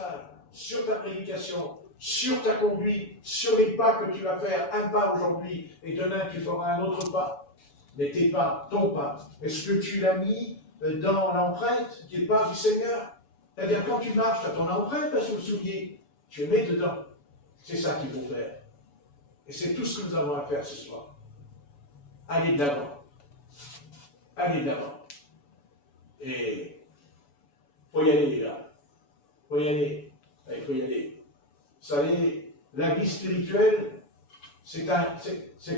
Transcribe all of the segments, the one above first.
message, sur ta prédication, sur ta conduite, sur les pas que tu vas faire, un pas aujourd'hui, et demain tu feras un autre pas. Mais tes pas, ton pas, est-ce que tu l'as mis dans l'empreinte des pas du Seigneur? C'est-à-dire quand tu marches, tu as ton empreinte sur le soulier, tu le mets dedans. C'est ça qu'il faut faire. Et c'est tout ce que nous avons à faire ce soir. Allez de l'avant. Allez de l'avant. Et il faut y aller, les gars. Il faut y aller. Il faut y aller. Vous savez, la vie spirituelle, c'est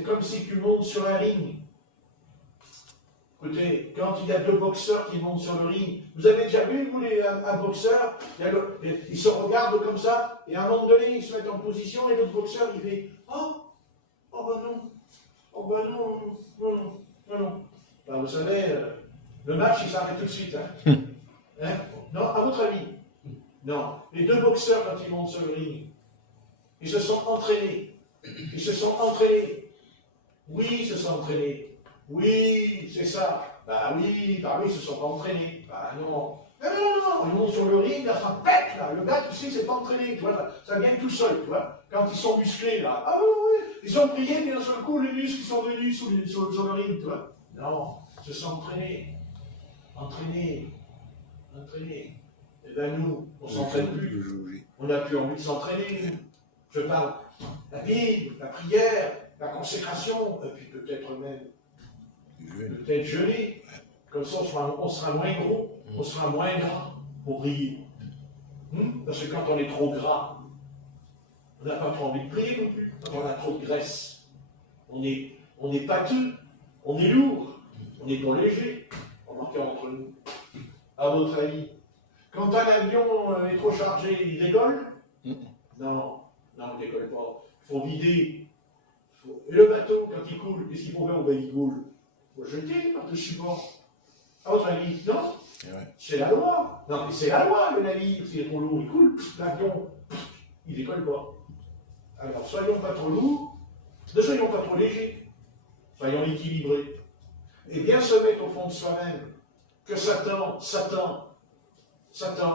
comme si tu montes sur un ring. Écoutez, quand il y a deux boxeurs qui montent sur le ring, vous avez déjà vu, vous, un boxeur, il se regarde comme ça, et à un moment donné, il se met en position, et l'autre boxeur, il fait « Oh ben non, oh ben non, non, non, non, non. » Ben, vous savez, le match, il s'arrête tout de suite. Hein? Non, à votre avis? Non. Les deux boxeurs, quand ils montent sur le ring, ils se sont entraînés. Ils se sont entraînés. Oui, ils se sont entraînés. Oui, c'est ça. Bah oui, ils se sont pas entraînés. Bah non. Non, ils montent sur le ring, là, ça pète, là. Le gars, tu sais, c'est pas entraîné, tu vois, ça vient tout seul, tu vois. Quand ils sont musclés, là. Ah oui, ils ont prié, mais d'un seul coup, les muscles, ils sont venus sur le ring, tu vois. Non, ils se sont entraînés. Entraînés. Eh bien, nous, on s'entraîne plus. On n'a plus envie de s'entraîner, nous. Je parle la Bible, la prière, la consécration, et puis peut-être même peut-être jeûner. Comme ça, on sera moins gros, on sera moins gras pour prier. Parce que quand on est trop gras, on n'a pas trop envie de prier non plus. Quand on a trop de graisse, on est pâteux, on est lourd, on est trop léger. Remarquez entre nous. À votre avis, quand un avion est trop chargé, il décolle? Non, il ne décolle pas. Il faut vider. Et le bateau, quand il coule, qu'est-ce qu'il faut faire? Il coule. Il faut jeter par-dessus bord. À votre avis, non? C'est la loi. Non, mais c'est la loi, le navire. S'il est trop lourd, il coule. L'avion, il ne décolle pas. Alors, soyons pas trop lourds, ne soyons pas trop légers. Soyons équilibrés. Et bien se mettre au fond de soi-même que Satan,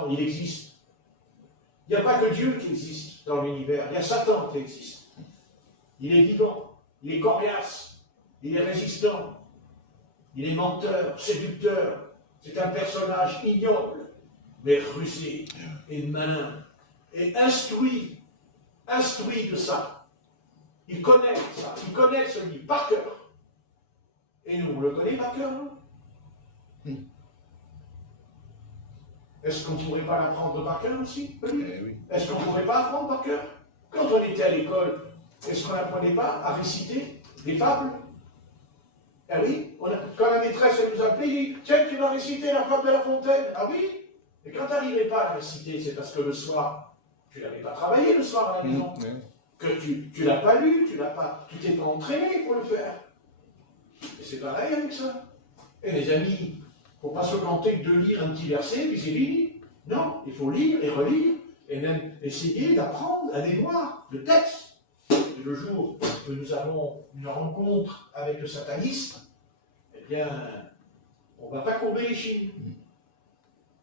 il existe. Il n'y a pas que Dieu qui existe dans l'univers, il y a Satan qui existe. Il est vivant, il est coriace, il est résistant, il est menteur, séducteur. C'est un personnage ignoble, mais rusé et malin, et instruit de ça. Il connaît ça, il connaît ce livre par cœur. Et nous, on le connaît par cœur, nous? Est-ce qu'on ne pourrait pas l'apprendre par cœur aussi? Oui. Est-ce qu'on ne pourrait pas apprendre par cœur? Quand on était à l'école, est-ce qu'on n'apprenait pas à réciter des fables? Ah oui, quand la maîtresse elle nous appelait, elle dit « Tiens, tu vas réciter la fable de La Fontaine. » Ah oui? Et quand tu n'arrivais pas à la réciter, c'est parce que le soir, tu n'avais pas travaillé le soir à la maison. Que tu ne l'as pas lu, tu t'es pas entraîné pour le faire. Et c'est pareil avec ça. Et les amis, il ne faut pas se contenter de lire un petit verset, puis c'est fini. Non, il faut lire et relire, et même essayer d'apprendre à mémoire le texte. Et le jour que nous avons une rencontre avec le satanisme, eh bien, on ne va pas courber les chines.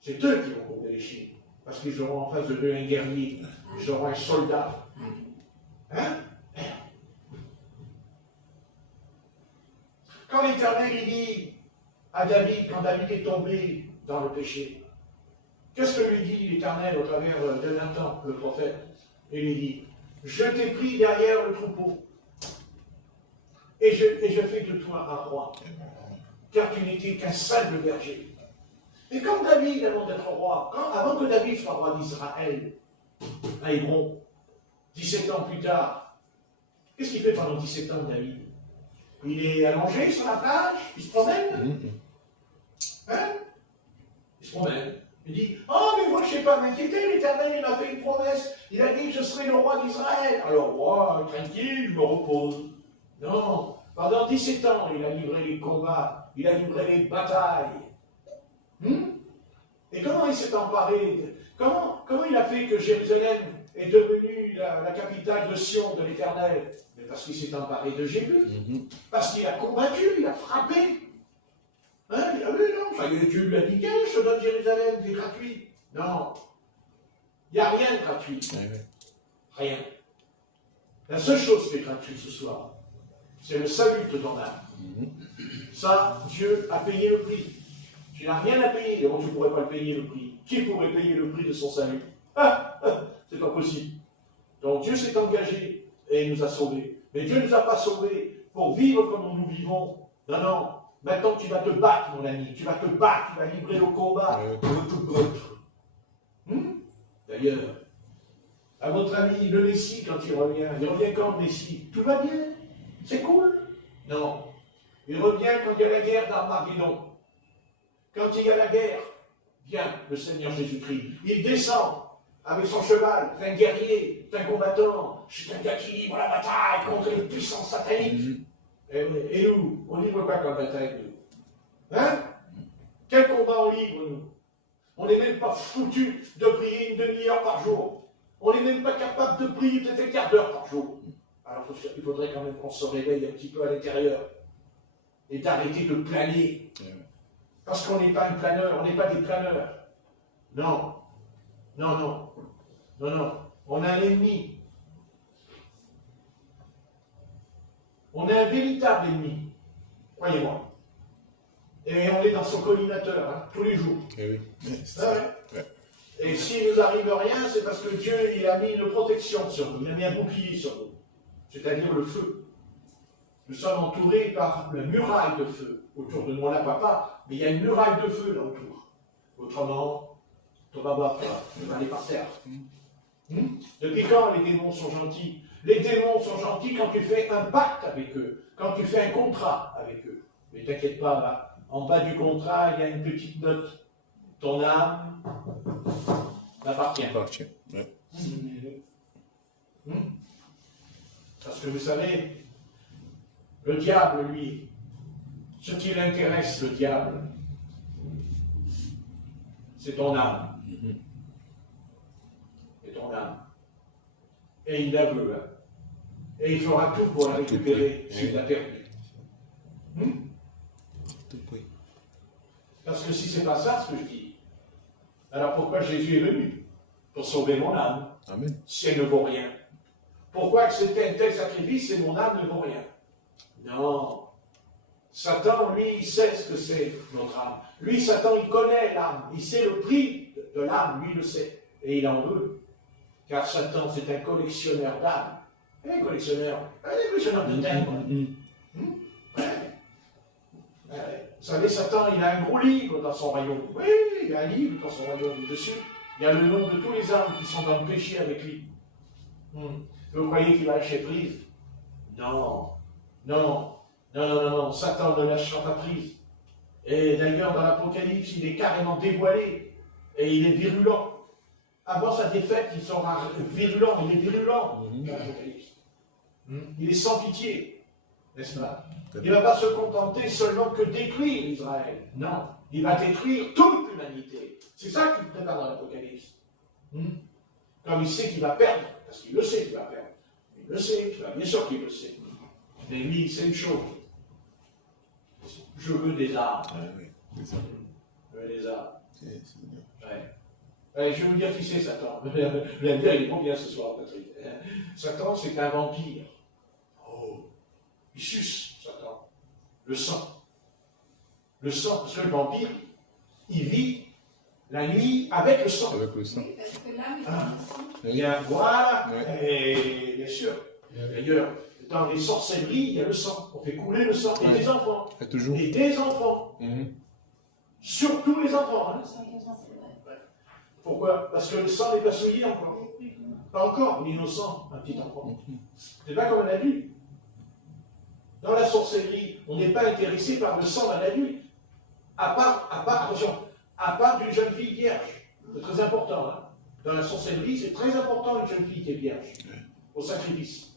C'est eux qui vont courber les chines. Parce qu'ils auront en face de eux un guerrier, ils auront un soldat. Hein? Quand l'Éternel il dit à David, quand David est tombé dans le péché, qu'est-ce que lui dit l'Éternel au travers de Nathan, le prophète? Il lui dit, je t'ai pris derrière le troupeau, et je fais de toi un roi, car tu n'étais qu'un simple berger. Et quand David, avant d'être roi, avant que David soit roi d'Israël, à Hébron, 17 ans plus tard, qu'est-ce qu'il fait pendant 17 ans, David? Il est allongé sur la plage, il se promène. Hein? Il se promène. Il dit, oh, mais moi, je ne sais pas m'inquiéter, l'Éternel, il m'a fait une promesse. Il a dit que je serai le roi d'Israël. Alors, moi, tranquille, je me repose. Non, pendant 17 ans, il a livré les combats, il a livré les batailles. Et comment il s'est emparé? Comment il a fait que Jérusalem est devenue la capitale de Sion, de l'Éternel? Mais parce qu'il s'est emparé de Jéhu. Parce qu'il a combattu, il a frappé. Hein? Il a dit, non, ça y est, Dieu lui a dit, je te donne Jérusalem, c'est gratuit. Non. Il n'y a rien de gratuit. Rien. La seule chose qui est gratuite ce soir, c'est le salut de ton âme. Ça, Dieu a payé le prix. Tu n'as rien à payer, donc tu ne pourrais pas le payer le prix. Qui pourrait payer le prix de son salut? C'est pas possible. Donc Dieu s'est engagé et il nous a sauvés. Mais Dieu ne nous a pas sauvés pour vivre comme nous vivons. Non, non. Maintenant tu vas te battre, mon ami. Tu vas te battre, tu vas livrer le combat. Tu vas te battre. D'ailleurs, à votre ami, le Messie, quand il revient quand le Messie? Tout va bien? C'est cool? Non. Il revient quand il y a la guerre d'Armageddon. Quand il y a la guerre, vient le Seigneur Jésus-Christ. Il descend avec son cheval, c'est un guerrier, c'est un combattant. Je suis un gars qui livre la bataille contre les puissances sataniques. Et nous, on livre quoi comme bataille, nous? Hein? Quel combat on livre, nous? On n'est même pas foutu de prier une demi-heure par jour. On n'est même pas capable de prier peut-être un quart d'heure par jour. Alors il faudrait quand même qu'on se réveille un petit peu à l'intérieur et d'arrêter de planer. Parce qu'on n'est pas un planeur, on n'est pas des planeurs. Non. Non, non. Non, non. On a un ennemi. On a un véritable ennemi. Croyez-moi. Et on est dans son collimateur, hein, tous les jours. Et oui. Et s'il ne nous arrive rien, c'est parce que Dieu il a mis une protection sur nous, il a mis un bouclier sur nous, c'est-à-dire le feu. Nous sommes entourés par une muraille de feu. Autour de nous, on n'a pas, mais il y a une muraille de feu là autour. Autrement, on va voir, on va aller par terre. Depuis quand les démons sont gentils? Les démons sont gentils quand tu fais un pacte avec eux, quand tu fais un contrat avec eux. Mais t'inquiète pas, là, en bas du contrat, il y a une petite note. Ton âme m'appartient. Parce que vous savez, le diable, lui, ce qui l'intéresse, le diable, c'est ton âme. C'est ton âme. Et il la veut. Hein. Et il fera tout pour la récupérer s'il l'a perdue. Parce que si c'est pas ça ce que je dis, alors pourquoi Jésus est venu? Pour sauver mon âme. Amen. Si elle ne vaut rien. Pourquoi que c'était un tel sacrifice et mon âme ne vaut rien? Non. Satan, lui, il sait ce que c'est notre âme. Lui, Satan, il connaît l'âme. Il sait le prix de l'âme, lui, il le sait. Et il en veut. Car Satan, c'est un collectionneur d'âme. Un collectionneur de thèmes. Vous savez, Satan, il a un gros livre dans son royaume. Oui, il a un livre dans son royaume. Dessus, il y a le nom de tous les âmes qui sont dans le péché avec lui. Vous croyez qu'il va lâcher prise? Non. Non. Non, non, non, non. Satan ne lâchera pas prise. Et d'ailleurs, dans l'Apocalypse, il est carrément dévoilé. Et il est virulent. Avant sa défaite, il sera virulent. Il est virulent dans l'Apocalypse. Il est sans pitié. N'est-ce pas? Il ne va pas se contenter seulement que détruire Israël. Non, il va détruire toute l'humanité. C'est ça qu'il prépare dans l'Apocalypse. Comme il sait qu'il va perdre, parce qu'il le sait qu'il va perdre. Il le sait, bien sûr qu'il le sait. Mais lui, c'est une chose. Je veux des armes. Je veux des armes. Ouais. Je vais vous dire qui c'est Satan. Vous allez me dire, il est bon bien ce soir, Patrick. Satan, c'est un vampire. Oh, il suce, Satan. Le sang. Le sang, parce que le vampire, il vit la nuit avec le sang. Avec le sang. Est-ce que l'âme Il y a, voilà, et bien sûr. D'ailleurs, dans les sorcelleries, il y a le sang. On fait couler le sang. Et des enfants. Et toujours. Et des enfants. Surtout les enfants. Hein. Pourquoi? Parce que le sang n'est pas souillé encore. Pas encore, l'innocent, un petit enfant. C'est pas comme un adulte. Dans la sorcellerie, on n'est pas intéressé par le sang d'un adulte. Attention, à part d'une jeune fille vierge. C'est très important. Hein. Dans la sorcellerie, c'est très important une jeune fille qui est vierge. Au sacrifice.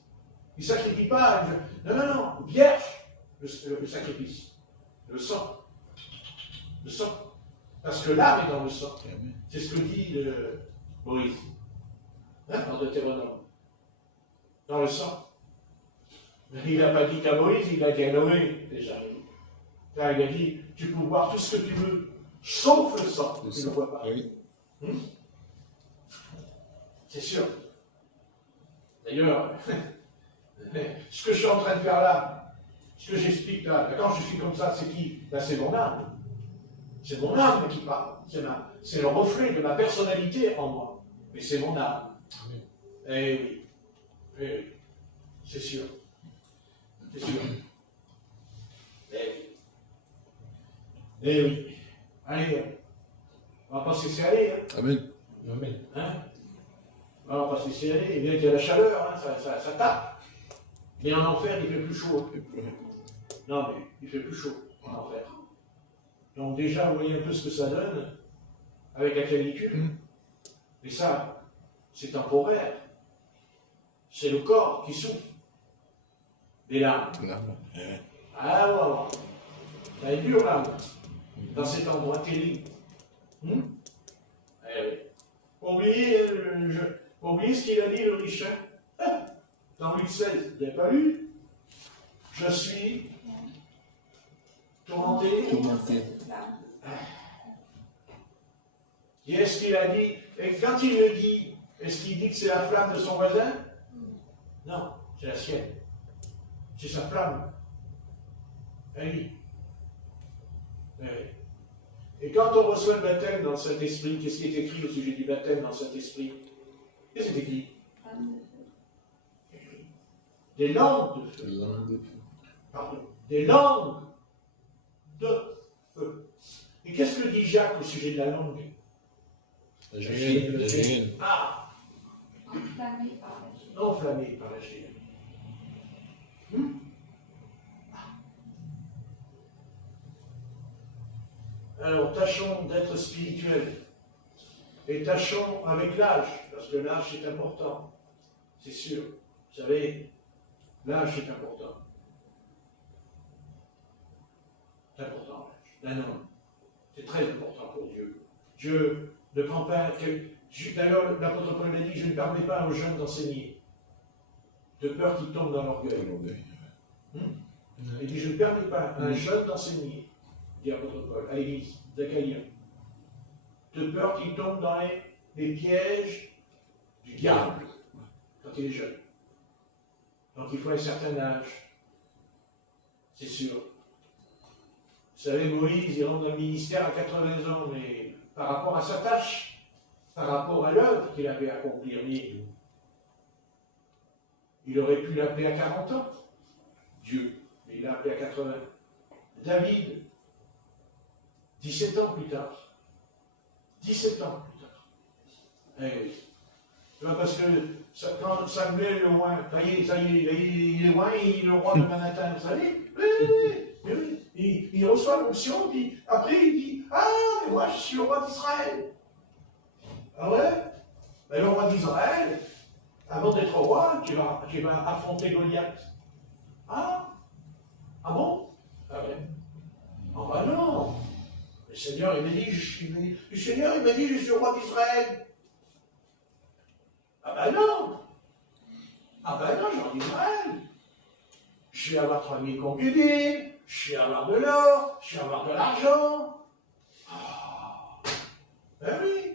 Il ne sacrifie pas une jeune... Non. Vierge, le sacrifice. Le sang. Le sang. Parce que l'âme est dans le sang. C'est ce que dit Moïse. Hein, dans Deutéronome. Dans le sang. Il n'a pas dit qu'à Moïse, il a dit à Noé, déjà. Car il a dit, tu peux boire tout ce que tu veux, sauf le sang. Tu ne le vois pas. C'est sûr. D'ailleurs, ce que je suis en train de faire là, ce que j'explique là, quand je suis comme ça, c'est qui? Ben, c'est mon âme. C'est mon âme qui parle. C'est le reflet de ma personnalité en moi. Mais c'est mon âme. Eh oui. Eh oui. C'est sûr. C'est sûr. Eh oui. Eh oui. Allez, on va pas se laisser aller. Hein. Amen. Amen. Hein, on va pas se laisser aller. Et bien qu'il y a la chaleur, hein, ça tape. Mais en enfer, il fait plus chaud. Non, mais il fait plus chaud en enfer. Donc déjà, vous voyez un peu ce que ça donne avec la canicule. Mais ça, c'est temporaire. C'est le corps qui souffre. Des larmes. Ah ouais, ouais. Ça est dur là, dans cet endroit terrible. Eh oui. Oubliez ce qu'il a dit le riche. Dans Luc 16, il n'y a pas lu. Je suis tourmenté. Et est-ce qu'il a dit, et quand il le dit, est-ce qu'il dit que c'est la flamme de son voisin? Non, c'est la sienne. C'est sa flamme. Eh oui. Eh oui. Et quand on reçoit le baptême dans le Saint-Esprit, qu'est-ce qui est écrit au sujet du baptême dans le Saint-Esprit? Qu'est-ce qui est écrit? Des langues de feu. Pardon. Des langues de feu. Et qu'est-ce que dit Jacques au sujet de la langue? La géhenne. Ah! Enflammé par la géhenne. Enflammé par la géhenne. Alors, tâchons d'être spirituels. Et tâchons avec l'âge, parce que l'âge c'est important. C'est sûr. Vous savez, l'âge c'est important. C'est important, l'âge d'un homme. C'est très important pour Dieu. Dieu ne prend pas... D'ailleurs, l'apôtre Paul a dit, je ne permets pas aux jeunes d'enseigner, de peur qu'ils tombent dans l'orgueil. Il dit, je ne permets pas à un jeune d'enseigner, dit l'apôtre Paul, à l'église d'Achaïa, de peur qu'il tombe dans les pièges du diable, quand il est jeune. Donc il faut un certain âge, c'est sûr. Vous savez, Moïse, il rentre dans le ministère à 80 ans, mais par rapport à sa tâche, par rapport à l'œuvre qu'il avait à accomplir, il aurait pu l'appeler à 40 ans, Dieu, mais il l'a appelé à 80. David, 17 ans plus tard. 17 ans plus tard. Eh oui. Parce que quand Samuel le roi, ça y est, il est roi, il est le roi de Manhattan, vous savez? Oui. Il reçoit l'onction, puis après il dit, ah, mais moi je suis le roi d'Israël. Ah ouais? Ben, le roi d'Israël, avant d'être roi, tu vas affronter Goliath. Ah? Ah bon? Ah ouais. Ah ben non. Le Seigneur, il m'a dit, je suis le roi d'Israël. Ah ben non. Ah ben non, genre d'Israël. Je vais avoir 3000 concubines, je vais avoir de l'or, je vais avoir de l'argent. Ah. Ben oui.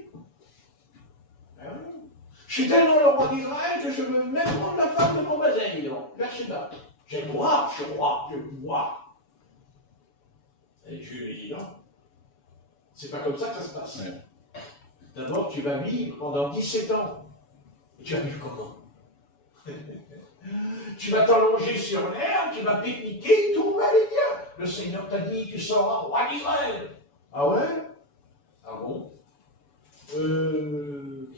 Je suis tellement le roi d'Israël que je veux même prendre la femme de mon voisin, Bathsheba. J'ai le droit, je crois, j'ai le pouvoir. Et Dieu lui dit non. C'est pas comme ça que ça se passe. Ouais. D'abord, tu vas vivre pendant 17 ans. Et tu vas vivre comment? Tu vas t'allonger sur l'herbe, tu vas pique-niquer, tout va aller bien. Le Seigneur t'a dit, tu seras roi d'Israël. Ah ouais? Ah bon?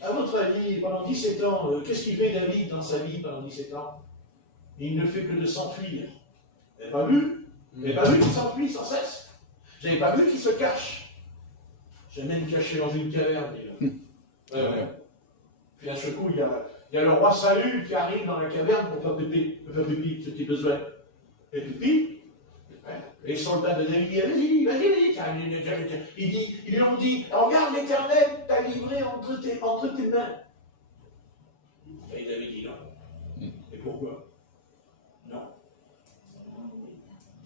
À votre avis, pendant 17 ans, qu'est-ce qu'il fait David dans sa vie pendant 17 ans? Il ne fait que de s'enfuir. Vous n'avez pas vu? Vous n'avez pas vu qu'il s'enfuit sans cesse? Vous n'avez pas vu qu'il se cache? J'ai même caché dans une caverne. Puis à ce coup, il y a le roi Saül qui arrive dans la caverne pour faire pipi, ce qu'il a besoin. Et pipi. Les soldats de David disent, vas-y. Ils lui ont dit, regarde l'Éternel t'a livré entre tes mains. Et David dit non. Et pourquoi? Non.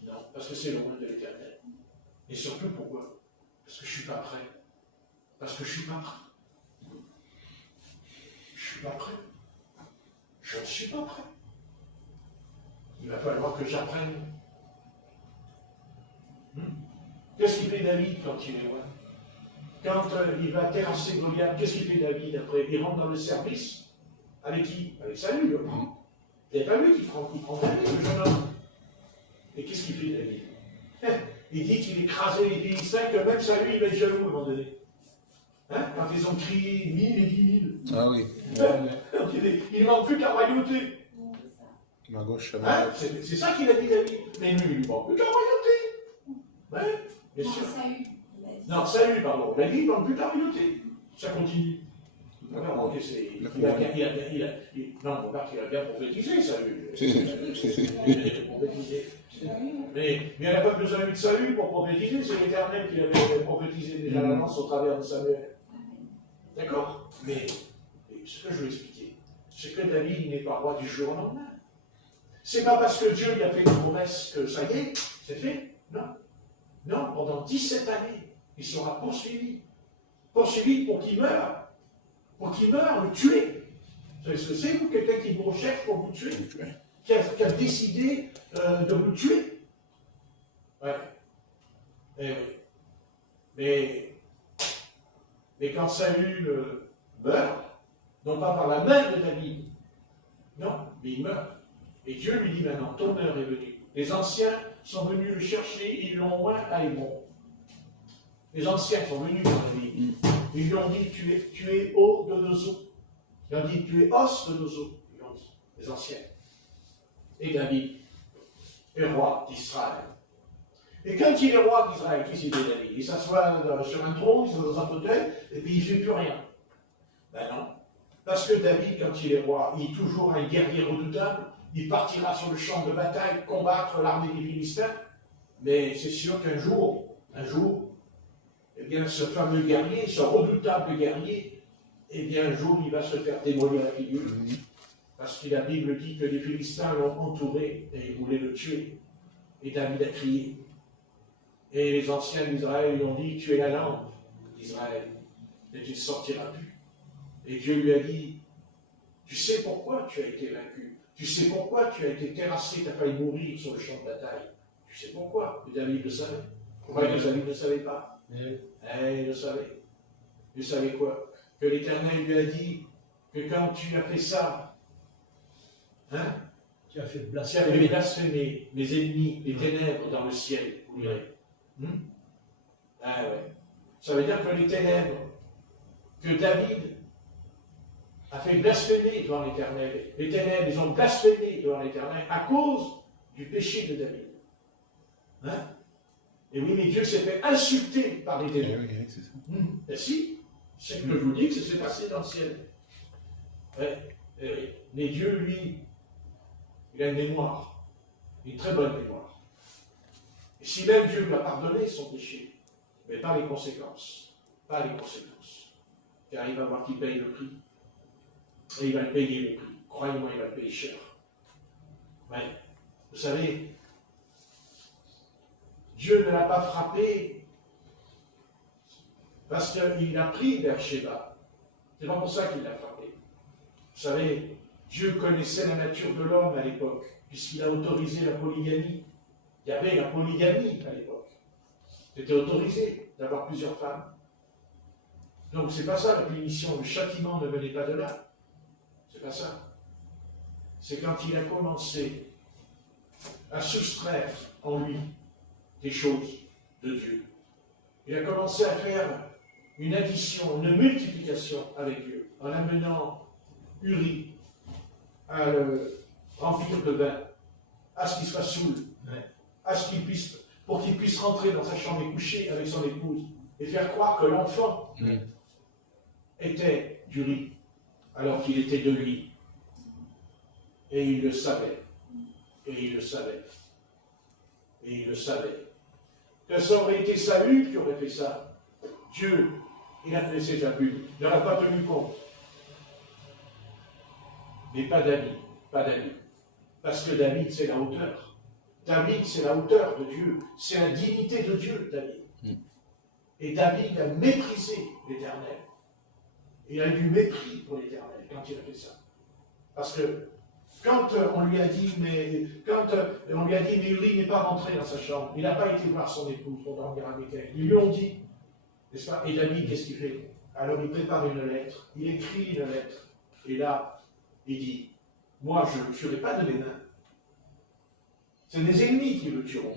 Non, parce que c'est le rôle de l'Éternel. Et surtout pourquoi? Parce que je ne suis pas prêt. Parce que je ne suis pas prêt. Je ne suis suis pas prêt. Je ne suis pas prêt. Il va falloir que j'apprenne. Qu'est-ce qu'il fait David quand il est loin? Quand il va terrasser Goliath, qu'est-ce qu'il fait David après? Il rentre dans le service. Avec qui? Avec Saül, il le prend. C'est pas lui qui prend David, le jeune homme. Et qu'est-ce qu'il fait David? Il dit qu'il écrasait les Philistins, que même Saül, il va être jaloux à un moment donné. Hein? Quand ils ont crié 1000 et 10 000. Ah oui. Il ne manque plus qu'à royauté. Ma gauche, Hein? C'est ça qu'il a dit David. Mais lui, il ne manque plus qu'à royauté. Ouais, bien sûr. Non, Saül, pardon. Il a dit il ne manque plus qu'à royauté. Ça continue. Non, mon père, il a bien prophétisé, Saül. Mais il n'y a pas besoin de Saül pour prophétiser, c'est l'Éternel qui avait prophétisé déjà l'annonce au travers de Samuel. D'accord? Mais ce que je veux expliquer, c'est que David n'est pas roi du jour au lendemain. C'est pas parce que Dieu lui a fait une promesse que ça y est, c'est fait. Non. Non, pendant 17 années, il sera poursuivi. Poursuivi pour qu'il meure. Pour qu'il meure, le tuer. Vous savez ce que c'est, vous, quelqu'un qui vous recherche pour vous tuer? Qui a décidé de vous tuer? Ouais. Eh oui. Mais quand Saül meurt, non pas par la main de David, non, mais il meurt. Et Dieu lui dit maintenant, ton heure est venue. Les anciens sont venus le chercher, ils l'ont oint à Hébron. Les anciens sont venus vers David. Ils lui ont dit, tu es eau de nos os. Ils lui ont dit, tu es os de nos os. Ils lui ont dit, les anciens. Et David est roi d'Israël. Et quand il est roi d'Israël, qu'est-ce qu'il fait David? Il s'assoit sur un trône, il s'assoit dans un fauteuil, et puis il ne fait plus rien. Ben non. Parce que David, quand il est roi, il est toujours un guerrier redoutable. Il partira sur le champ de bataille combattre l'armée des Philistins. Mais c'est sûr qu'un jour, eh bien, ce fameux guerrier, ce redoutable guerrier, eh bien, un jour, il va se faire démolir la figure. Parce que la Bible dit que les Philistins l'ont entouré et ils voulaient le tuer. Et David a crié. Et les anciens d'Israël lui ont dit, tu es la lampe d'Israël, et tu ne sortiras plus. Et Dieu lui a dit, tu sais pourquoi tu as été vaincu. Tu sais pourquoi tu as été terrassé, tu as failli mourir sur le champ de bataille. Tu sais pourquoi. Et David le savait. Pourquoi David ne savait pas? Il le savait. Il savait quoi? Que l'Éternel lui a dit que quand tu as fait ça, tu as fait blasphémer mes ennemis, les ténèbres dans le ciel, vous direz. Ah ouais. Ça veut dire que les ténèbres que David a fait blasphémer devant l'Éternel, les ténèbres, ils ont blasphémé devant l'Éternel à cause du péché de David. Et oui, mais Dieu s'est fait insulter par les ténèbres. Oui, c'est ça. Et si, c'est que je vous dis que ça s'est passé dans le ciel. Mais Dieu, lui, il a une mémoire, une très bonne mémoire. Et si même Dieu lui a pardonné son péché, mais pas les conséquences. Pas les conséquences. Car il va voir qu'il paye le prix. Et il va le payer le prix. Croyez-moi, il va le payer cher. Ouais. Vous savez, Dieu ne l'a pas frappé parce qu'il a pris Beersheba. C'est pas pour ça qu'il l'a frappé. Vous savez, Dieu connaissait la nature de l'homme à l'époque, puisqu'il a autorisé la polygamie. Il y avait la polygamie à l'époque. C'était autorisé d'avoir plusieurs femmes. Donc c'est pas ça la punition, le châtiment ne venait pas de là. C'est pas ça. C'est quand il a commencé à soustraire en lui des choses de Dieu. Il a commencé à faire une addition, une multiplication avec Dieu, en amenant Uri à le remplir de vin, à ce qu'il soit saoul, à ce qu'il puisse, pour qu'il puisse rentrer dans sa chambre et coucher avec son épouse, et faire croire que l'enfant était d'Uri, alors qu'il était de lui. Et il le savait. Et il le savait. Et il le savait. Que ça aurait été Saül qui aurait fait ça. Dieu, il a laissé sa pub. Il n'aurait pas tenu compte. Mais pas David. Pas David. Parce que David, c'est la hauteur. David, c'est la hauteur de Dieu. C'est la dignité de Dieu, David. Et David a méprisé l'Éternel. Il a eu du mépris pour l'Éternel quand il a fait ça. Parce que quand on lui a dit, mais Uri n'est pas rentré dans sa chambre, il n'a pas été voir son épouse pour dormir avec elle. Ils lui ont dit, n'est-ce pas? Et David, qu'est-ce qu'il fait? Alors il prépare une lettre, il écrit une lettre, et là, il dit, moi je ne tuerai pas de mes mains. C'est des ennemis qui le tueront.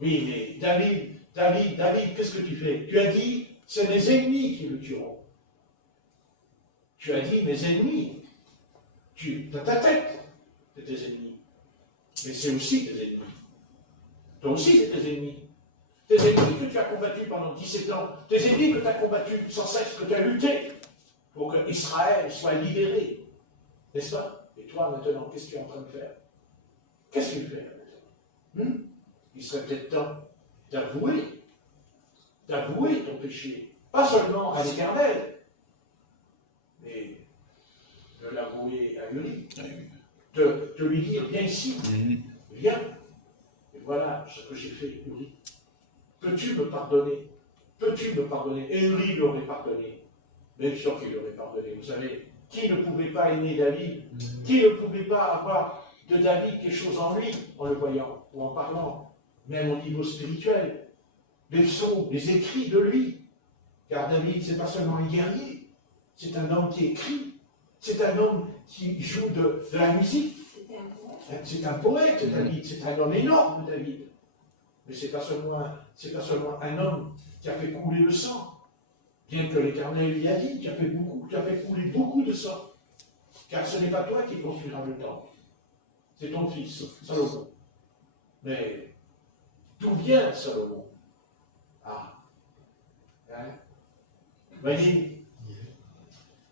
Oui, mais David, qu'est-ce que tu fais? Tu as dit, c'est mes ennemis qui le tueront. Tu as dit, mes ennemis. Dans ta tête, c'est tes ennemis. Mais c'est aussi tes ennemis. Toi aussi, c'est tes ennemis. Tes ennemis que tu as combattus pendant 17 ans. Tes ennemis que tu as combattus sans cesse, que tu as lutté pour que Israël soit libéré. N'est-ce pas? Et toi, maintenant, qu'est-ce que tu es en train de faire? Qu'est-ce que tu fais maintenant? Il serait peut-être temps d'avouer ton péché. Pas seulement à l'Éternel, mais de l'avouer à Uri. De lui dire, viens ici, viens. Et voilà ce que j'ai fait, Uri. Peux-tu me pardonner? Peux-tu me pardonner? Et Uri lui aurait pardonné. Bien sûr qu'il lui aurait pardonné. Vous savez, qui ne pouvait pas aimer David? Qui ne pouvait pas avoir de David quelque chose en lui, en le voyant ou en parlant, même au niveau spirituel? Les psaumes, les écrits de lui. Car David, ce n'est pas seulement un guerrier, c'est un homme qui écrit, c'est un homme qui joue de la musique. C'est un poète, David, c'est un homme énorme, David. Mais ce n'est pas seulement un homme qui a fait couler le sang. Bien que l'Éternel lui a dit, tu as fait couler beaucoup de sang. Car ce n'est pas toi qui construiras le temple. C'est ton fils, Salomon. Mais d'où vient Salomon? Ah. Hein?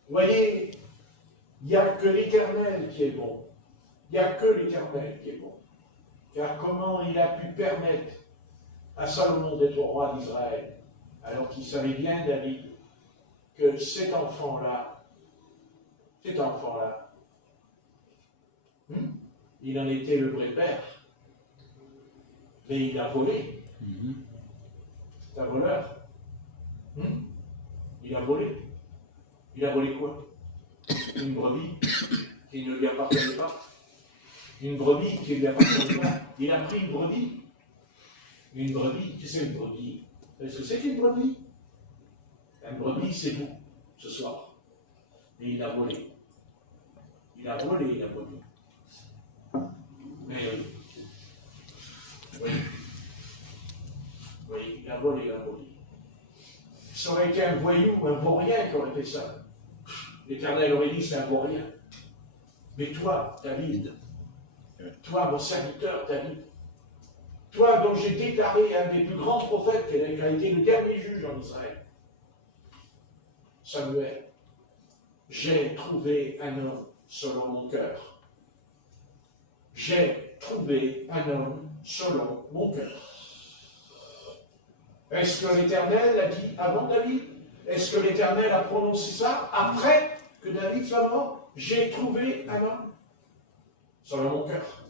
Voyez, il n'y a que l'Éternel qui est bon. Il n'y a que l'Éternel qui est bon. Car comment il a pu permettre à Salomon d'être roi d'Israël, alors qu'il savait bien, David, que cet enfant-là, il en était le vrai père, mais il a volé. C'est un voleur. Il a volé. Il a volé quoi? Une brebis qui ne lui appartenait pas. Une brebis qui ne lui appartenait pas. Il a pris une brebis. Une brebis, qu'est-ce que c'est une brebis? Est-ce que c'est une brebis? Une brebis, c'est vous, ce soir. Mais il a volé. Il a volé la brebis. Mais oui. Oui, il a volé la brebis. Ça aurait été un voyou, un vaurien qui aurait fait ça. L'Éternel aurait dit, c'est un vaurien. Mais toi, David, toi, mon serviteur, David, toi dont j'ai déclaré un des plus grands prophètes, qui a été le dernier juge en Israël, Samuel, j'ai trouvé un homme selon mon cœur. J'ai trouvé un homme selon mon cœur. Est-ce que l'Éternel a dit avant David? Est-ce que l'Éternel a prononcé ça après que David soit mort? J'ai trouvé un homme selon mon cœur.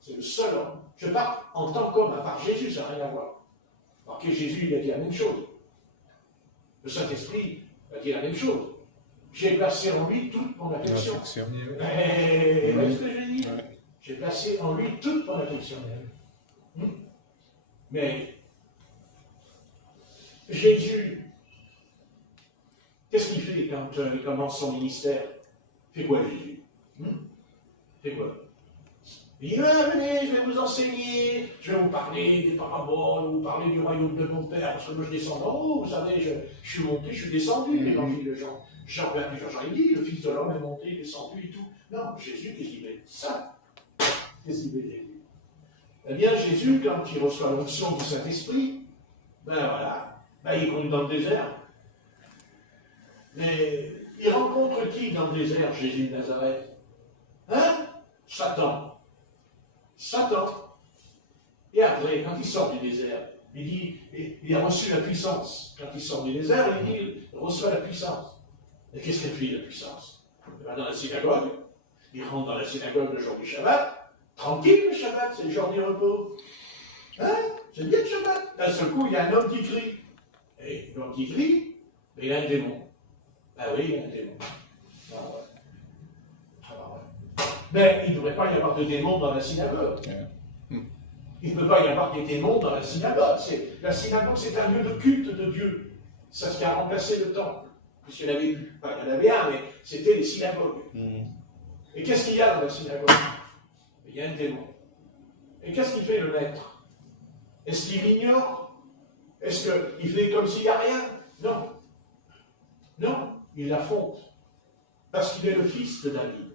C'est le seul homme. Je parle en tant qu'homme, à part Jésus, ça n'a rien à voir. Alors que Jésus, il a dit la même chose. Le Saint-Esprit a dit la même chose. J'ai placé en lui toute mon affection. Est-ce que j'ai dit? J'ai placé en lui toute mon affection. Mais Jésus, qu'est-ce qu'il fait quand il commence son ministère? Fait quoi Jésus? Fait quoi? Il dit, venez, je vais vous enseigner, je vais vous parler des paraboles, vous parler du royaume de mon Père, parce que moi je descends d'en haut, vous savez, je suis monté, je suis descendu, l'évangile de Jean. Jean il dit, le Fils de l'homme est monté, descendu et tout. Non, Jésus, qu'est-ce qu'il fait? Ça. Qu'est-ce qu'il fait Jésus? Eh bien, Jésus, quand il reçoit l'onction du Saint-Esprit, ben voilà, il est conduit dans le désert. Mais il rencontre qui dans le désert, Jésus de Nazareth? Hein? Satan. Et après, quand il sort du désert, il dit, il a reçu la puissance. Quand il sort du désert, il dit, il reçoit la puissance. Et qu'est-ce qu'elle fait, la puissance? Il va dans la synagogue, il rentre dans la synagogue le jour du Shabbat. Tranquille, le Shabbat, c'est le jour du repos. Hein? C'est bien le Shabbat. D'un seul coup, il y a un homme qui crie. Et donc il crie, mais il a un démon. Ah oui, il a un démon. Ah ouais. Ah ouais. Mais il ne devrait pas y avoir de démons dans la synagogue. Il ne peut pas y avoir des démons dans la synagogue. La synagogue, c'est un lieu de culte de Dieu. C'est ce qui a remplacé le temple. Puisqu'il y en avait plus. Enfin, il y en avait un, mais c'était les synagogues. Et qu'est-ce qu'il y a dans la synagogue? Il y a un démon. Et qu'est-ce qu'il fait le maître? Est-ce qu'il l'ignore? Est-ce qu'il fait comme s'il n'y a rien? Non. Non, il l'affronte. Parce qu'il est le fils de David.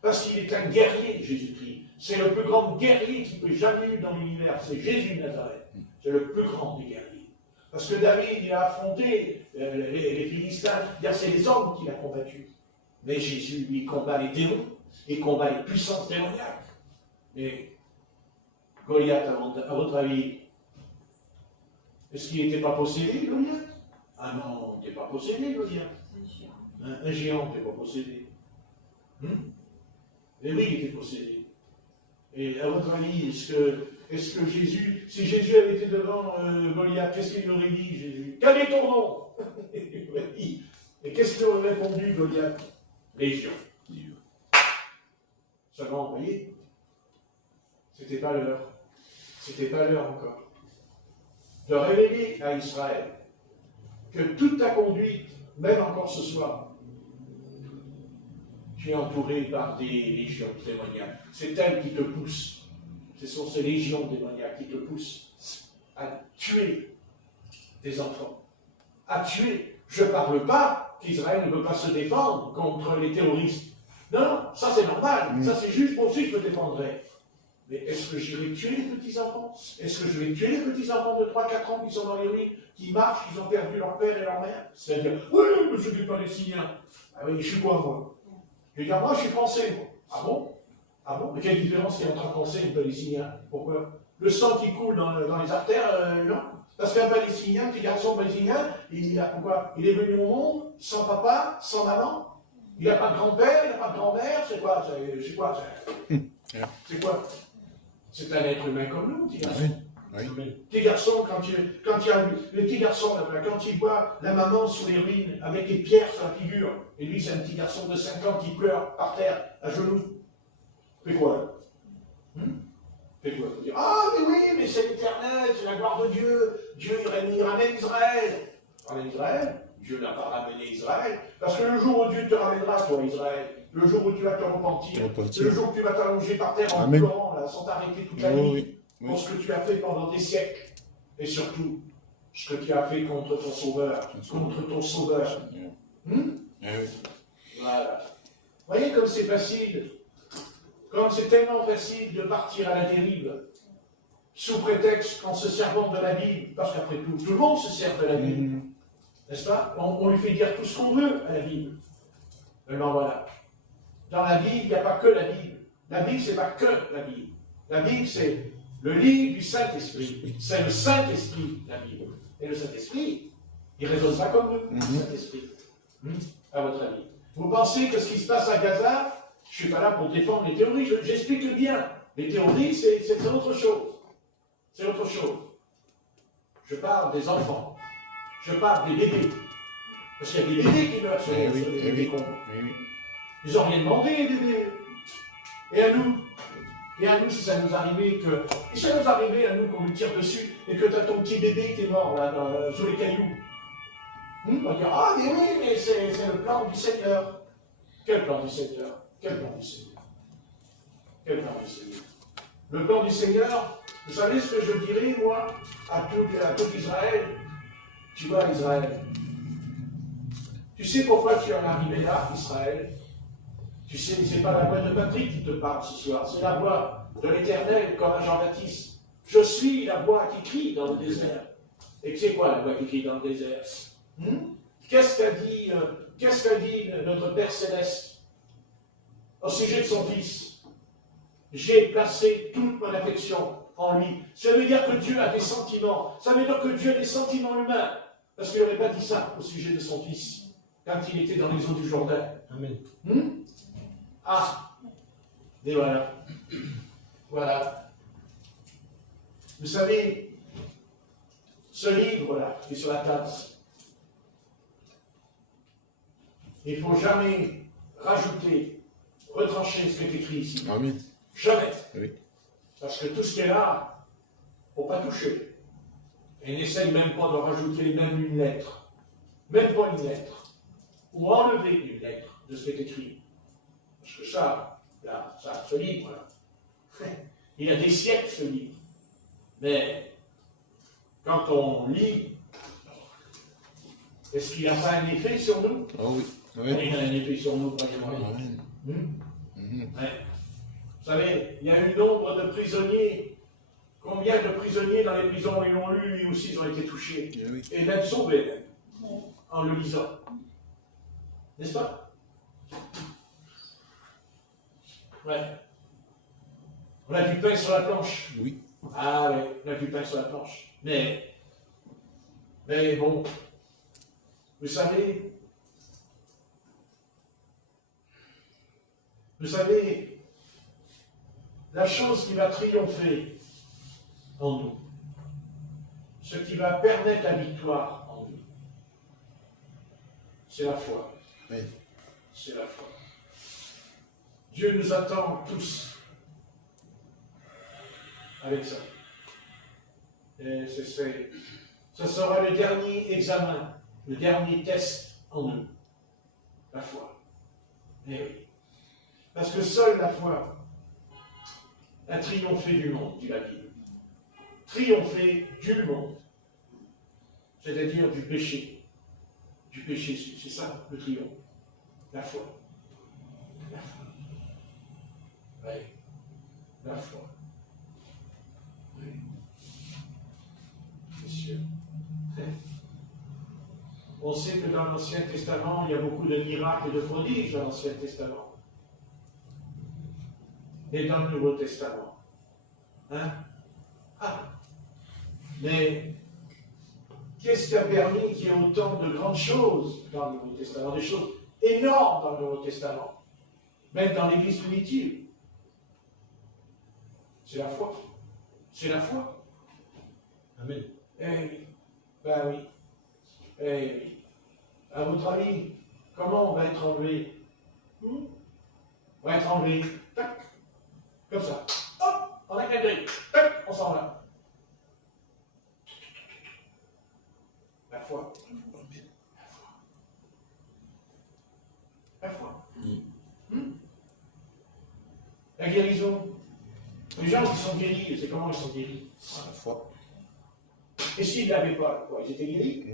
Parce qu'il est un guerrier, Jésus-Christ. C'est le plus grand guerrier qu'il peut jamais eu dans l'univers. C'est Jésus de Nazareth. C'est le plus grand des guerriers. Parce que David, il a affronté les Philistins. C'est les hommes qu'il a combattus. Mais Jésus, lui, combat les démons. Il combat les puissances démoniaques. Mais Goliath, à votre avis, est-ce qu'il n'était pas possédé, Goliath? Ah non, il n'était pas possédé, Goliath. Un géant n'était pas possédé. Et oui, il était possédé. Et à votre avis, est-ce que Jésus, si Jésus avait été devant Goliath, qu'est-ce qu'il aurait dit, Jésus? Quel est ton nom? Il aurait dit. Et qu'est-ce qu'il aurait répondu, Goliath? Légion. Seulement, vous voyez, c'était pas l'heure. C'était pas l'heure encore. De révéler à Israël que toute ta conduite, même encore ce soir, tu es entouré par des légions démoniaques. C'est elles qui te poussent. Ce sont ces légions démoniaques qui te poussent à tuer des enfants. À tuer. Je ne parle pas qu'Israël ne peut pas se défendre contre les terroristes. Non, ça c'est normal. Ça c'est juste, moi aussi je me défendrai. Mais est-ce que j'irai tuer les petits-enfants? Est-ce que je vais tuer les petits-enfants de 3-4 ans qui sont dans les ruines, qui marchent, qui ont perdu leur père et leur mère? C'est-à-dire, oui, mais je suis palestinien. Ah oui, je suis quoi, moi? Je vais dire, moi, je suis français, moi. Ah bon? Ah bon? Mais quelle différence il y a entre un français et un palestinien? Pourquoi? Le sang qui coule dans les artères, non? Parce qu'un palestinien, un petit garçon palestinien, il est venu au monde sans papa, sans maman. Il n'a pas de grand-père, il n'a pas de grand-mère. C'est quoi? C'est quoi? C'est quoi? C'est un être humain comme nous, petit garçon. Petit garçon, quand il y a le petit garçon, quand il voit la maman sous les ruines avec les pierres sur la figure, et lui c'est un petit garçon de 5 ans qui pleure par terre, à genoux, fait quoi? Fait quoi? Il faut dire, ah mais oui, mais c'est l'éternel, c'est la gloire de Dieu, Dieu il ramène Israël. Ramène Israël? Dieu n'a pas ramené Israël, parce que le jour où Dieu te ramènera, toi Israël, le jour où tu vas te repentir, le jour où tu vas t'allonger par terre en pleurant, sans t'arrêter toute la nuit, pour ce que tu as fait pendant des siècles, et surtout, ce que tu as fait contre ton Sauveur, Voilà. Vous voyez comme c'est facile, comme c'est tellement facile de partir à la dérive, sous prétexte qu'en se servant de la Bible, parce qu'après tout le monde se sert de la Bible, n'est-ce pas? On lui fait dire tout ce qu'on veut à la Bible. Mais ben voilà. Dans la Bible, il n'y a pas que la Bible. La Bible, c'est pas que la Bible. La Bible, c'est le livre du Saint-Esprit. C'est le Saint-Esprit, la Bible. Et le Saint-Esprit, il ne raisonne pas comme nous, le Saint-Esprit. À votre avis. Vous pensez que ce qui se passe à Gaza, je ne suis pas là pour défendre les théories, j'explique bien. Les théories, c'est autre chose. C'est autre chose. Je parle des enfants. Je parle des bébés. Parce qu'il y a des bébés qui meurent sur les combes. Ils n'ont rien demandé, les bébés. Et à nous? Et à nous, si ça nous arrivait que... Et si ça nous arrivait à nous qu'on nous tire dessus et que tu as ton petit bébé qui est mort là, sous les cailloux? On va dire, ah mais oui, mais c'est le plan du Seigneur. Quel plan du Seigneur? Quel plan du Seigneur? Quel plan du Seigneur? Le plan du Seigneur, vous savez ce que je dirais, moi, à tout Israël? Tu vois, Israël, tu sais pourquoi tu en es arrivé là, Israël? Tu sais, c'est pas la voix de Patrick qui te parle ce soir, c'est la voix de l'Éternel, comme à Jean-Baptiste. Je suis la voix qui crie dans le désert. Et c'est quoi la voix qui crie dans le désert? Qu'est-ce qu'a dit notre Père Céleste au sujet de son Fils? J'ai placé toute mon affection en lui. Ça veut dire que Dieu a des sentiments. Ça veut dire que Dieu a des sentiments humains. Parce qu'il n'aurait pas dit ça au sujet de son Fils, quand il était dans les eaux du Jourdain. Amen. Ah, et voilà. Voilà. Vous savez, ce livre-là qui est sur la table, il ne faut jamais rajouter, retrancher ce qui est écrit ici. Amen. Jamais. Oui. Parce que tout ce qui est là, il ne faut pas toucher. Et n'essaye même pas de rajouter même une lettre. Même pas une lettre. Ou enlever une lettre de ce qui est écrit. Parce que ça, là, ça, ce livre-là, il y a des siècles, ce livre. Mais quand on lit, est-ce qu'il n'a pas un effet sur nous? Ah oui. Oui. Il a un effet sur nous, pas Amen. Ouais. Vous savez, il y a eu nombre de prisonniers. Combien de prisonniers dans les prisons ils l'ont lu, lui aussi ils ont été touchés. Oui. Et même sauvés, même, en le lisant. N'est-ce pas? Ouais. On a du pain sur la planche. Oui. Ah oui, on a du pain sur la planche. Mais bon, vous savez, la chose qui va triompher en nous, ce qui va permettre la victoire en nous, c'est la foi. Amen. C'est la foi. Dieu nous attend tous avec ça. Et ce sera le dernier examen, le dernier test en nous. La foi. Eh oui. Parce que seule la foi a triomphé du monde, dit la Bible. Triompher du monde. C'est-à-dire du péché. Du péché, c'est ça le triomphe. La foi. La foi. Oui. La foi. Oui. C'est sûr. On sait que dans l'Ancien Testament, il y a beaucoup de miracles et de prodiges dans l'Ancien Testament. Et dans le Nouveau Testament. Hein? Ah! Mais qu'est-ce qui a permis qu'il y ait autant de grandes choses dans le Nouveau Testament, des choses énormes dans le Nouveau Testament, même dans l'Église primitive? C'est la foi. C'est la foi. Amen. Eh oui. Ben oui. Eh oui. À votre avis, comment on va être enlevé? On va être enlevé. Tac. Comme ça. Hop! On a cadré. Tac! On s'en va. La foi. La foi. La foi. La guérison. Les gens qui sont guéris, c'est comment ils sont guéris? La foi. Et s'ils ne l'avaient pas, quoi, ils étaient guéris?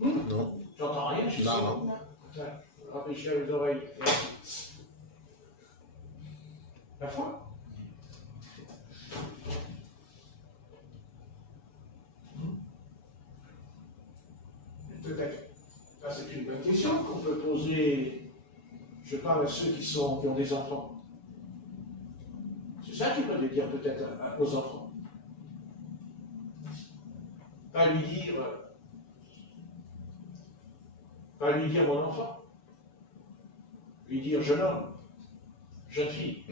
Non. J'entends rien, je suis Non. Rafraîchir les oreilles. La foi. Peut-être. Ça, c'est une bonne question qu'on peut poser, je parle à ceux qui ont des enfants. C'est ça qu'il peut dire peut-être aux enfants. Pas lui dire mon enfant. Lui dire jeune homme, jeune fille.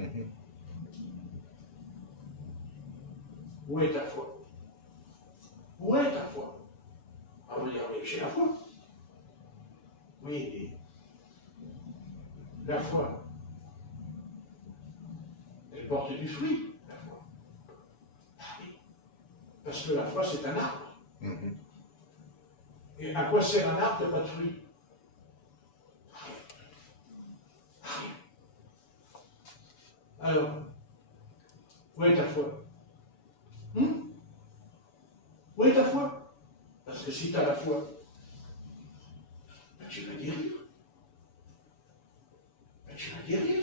Où est ta foi? Où est ta foi? On va dire, mais j'ai la foi. Oui, mais la foi, elle porte du fruit, la foi. Ah oui. Parce que la foi, c'est un arbre. Et à quoi sert un arbre qui n'a pas de fruit? Alors, où est ta foi? Où est ta foi? Parce que si tu as la foi, ben, tu vas guérir. Ben, tu vas guérir.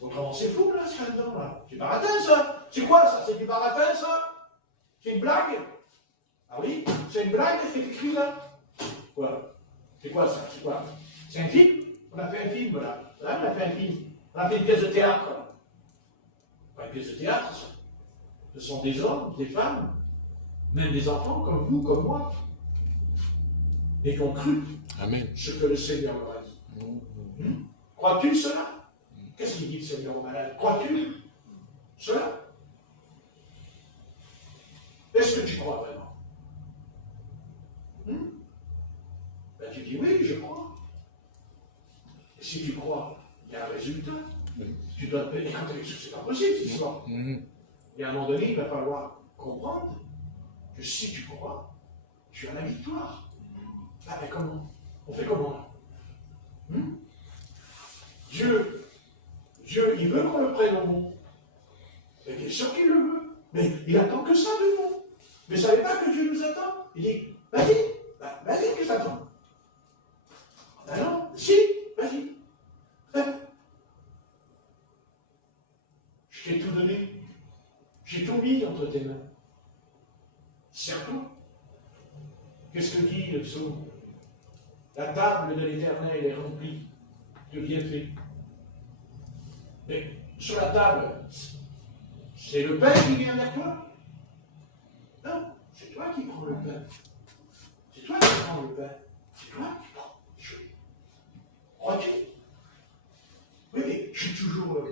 Autrement, c'est fou, là, ce qu'il y a dedans, là. C'est baratin, ça. C'est quoi, ça? C'est du baratin, ça? C'est une blague? Ah oui? C'est une blague, ce qui est écrit, là? Quoi? C'est quoi, ça? C'est quoi? C'est un film? On a fait un film, là. Là, on a fait un film. On a fait une pièce de théâtre, là. Pas une pièce de théâtre, ça. Ce sont des hommes, des femmes, même des enfants comme vous, comme moi, et qui ont cru ce que le Seigneur leur a dit. Crois-tu cela? Qu'est-ce qu'il dit le Seigneur au malade? Crois-tu cela? Est-ce que tu crois vraiment? Ben, tu dis oui, je crois. Et si tu crois, il y a un résultat. Oui. Tu dois te payer quand c'est pas possible, cette histoire. Et à un moment donné, il va falloir comprendre que si tu crois, tu as la victoire. Ah mais comment? On fait comment? Dieu, il veut qu'on le prenne au mot. Mais bien sûr qu'il le veut. Mais il attend que ça de nous. Mais vous ne savez pas que Dieu nous attend? Il dit, vas-y, vas-y que ça attend. Ben non, si, vas-y. Je t'ai tout donné. J'ai tout mis entre tes mains. Sers-toi. Qu'est-ce que dit le psaume? La table de l'Éternel est remplie de bienfaits. Mais sur la table, c'est le pain qui vient vers toi? Non, c'est toi qui prends le pain. C'est toi qui prends le pain. C'est toi qui prends les choses. Crois-tu? Oui, mais je suis toujours.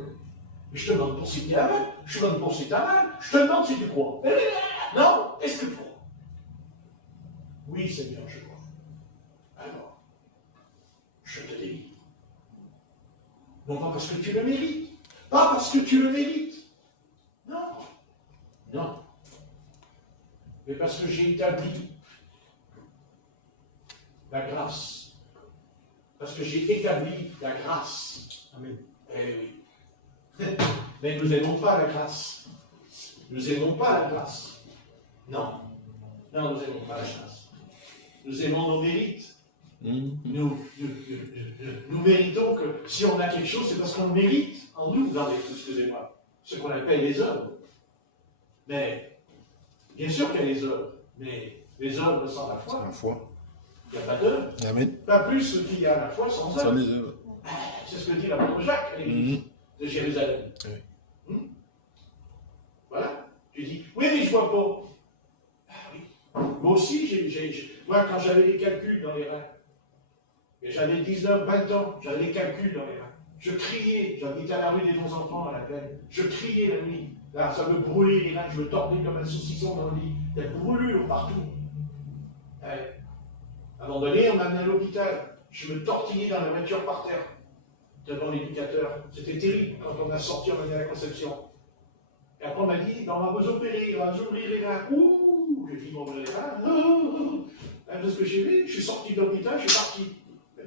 Je te demande pour si tu as mal. Je te demande pour si tu as mal. Je te demande si tu crois. Non, est-ce que tu crois? Oui, Seigneur, je crois. Alors, je te délivre. Non pas parce que tu le mérites. Pas parce que tu le mérites. Non. Non. Mais parce que j'ai établi la grâce. Parce que j'ai établi la grâce. Amen. Eh oui. Mais nous n'aimons pas la grâce. Nous n'aimons pas la grâce. Non. Non, nous n'aimons pas la grâce. Nous aimons nos mérites. Nous méritons que si on a quelque chose, c'est parce qu'on le mérite en nous, dans les, excusez-moi, ce qu'on appelle les œuvres. Mais, bien sûr qu'il y a les œuvres, mais les œuvres sans la foi, il n'y a pas d'œuvre. Amen. Pas plus qu'il y a la foi sans œuvre. les œuvres. C'est ce que dit l'apôtre Jacques à l'église de Jérusalem. Oui. Voilà. Tu dis, oui, mais je ne vois pas. Ah oui. Moi aussi, moi, quand j'avais des calculs dans les reins, et j'avais 19, 20 ans, j'avais des calculs dans les reins. Je criais, j'habitais à la rue des bons enfants à la plaine. Je criais la nuit. Là, ça me brûlait les reins, je me tordais comme un saucisson dans le lit. Des brûlures partout. Ouais. À un moment donné, on m'a amené à l'hôpital. Je me tortillais dans la voiture par terre, devant l'éducateur. C'était terrible quand on a sorti, on m'a mis à la conception. Et après, on m'a dit, on va vous opérer, on va vous ouvrir les reins. Ouh, j'ai dit, m'ouvrir les reins. Parce que j'ai vu, je suis sorti de l'hôpital, je suis parti.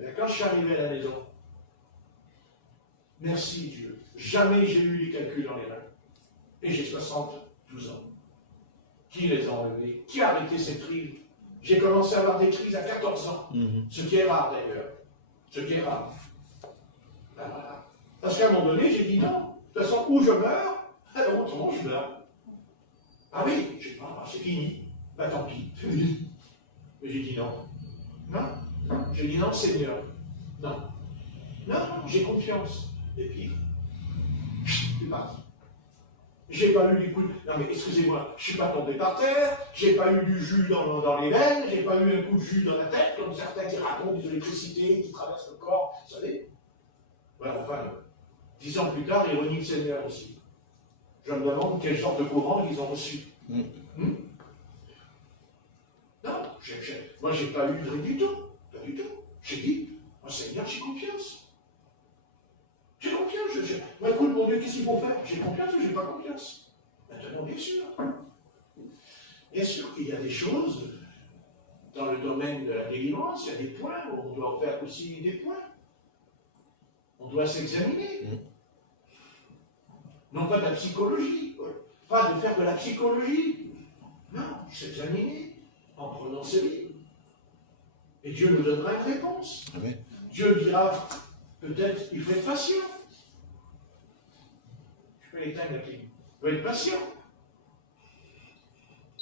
Mais quand je suis arrivé à la maison, merci Dieu, jamais j'ai eu les calculs dans les reins. Et j'ai 72 ans. Qui les a enlevés? Qui a arrêté ces crises? J'ai commencé à avoir des crises à 14 ans. Ce qui est rare d'ailleurs. Ce qui est rare. Ben voilà. Parce qu'à un moment donné, j'ai dit non. De toute façon, où je meurs, alors autrement je meurs. Ah oui, je sais pas, c'est fini. Ben tant pis. Mais j'ai dit non. Non. J'ai dit non, Seigneur. Non. Non, j'ai confiance. Et puis, je suis parti. J'ai pas eu du coup de... Non mais excusez-moi, je suis pas tombé par terre, j'ai pas eu du jus dans les veines, j'ai pas eu un coup de jus dans la tête, comme certains qui racontent des électricités qui traversent le corps, vous savez. Voilà, enfin, 10 ans plus tard, ironie le Seigneur aussi. Je me demande quelle sorte de courant ils ont reçu. Non, moi j'ai pas eu de rien du tout. Pas du tout. J'ai dit, oh, Seigneur, j'ai confiance. J'ai confiance. Moi, écoute, mon Dieu, qu'est-ce qu'il faut faire? J'ai confiance ou j'ai pas confiance? Maintenant, bien sûr. Bien sûr qu'il y a des choses dans le domaine de la délivrance, il y a des points où on doit faire aussi des points. On doit s'examiner. Non pas de la psychologie, pas de faire de la psychologie. Non, s'examiner en prenant ce livre. Et Dieu nous donnera une réponse. Amen. Dieu dira, peut-être, il faut être patient. Je peux l'éteindre la clim. Il faut être patient.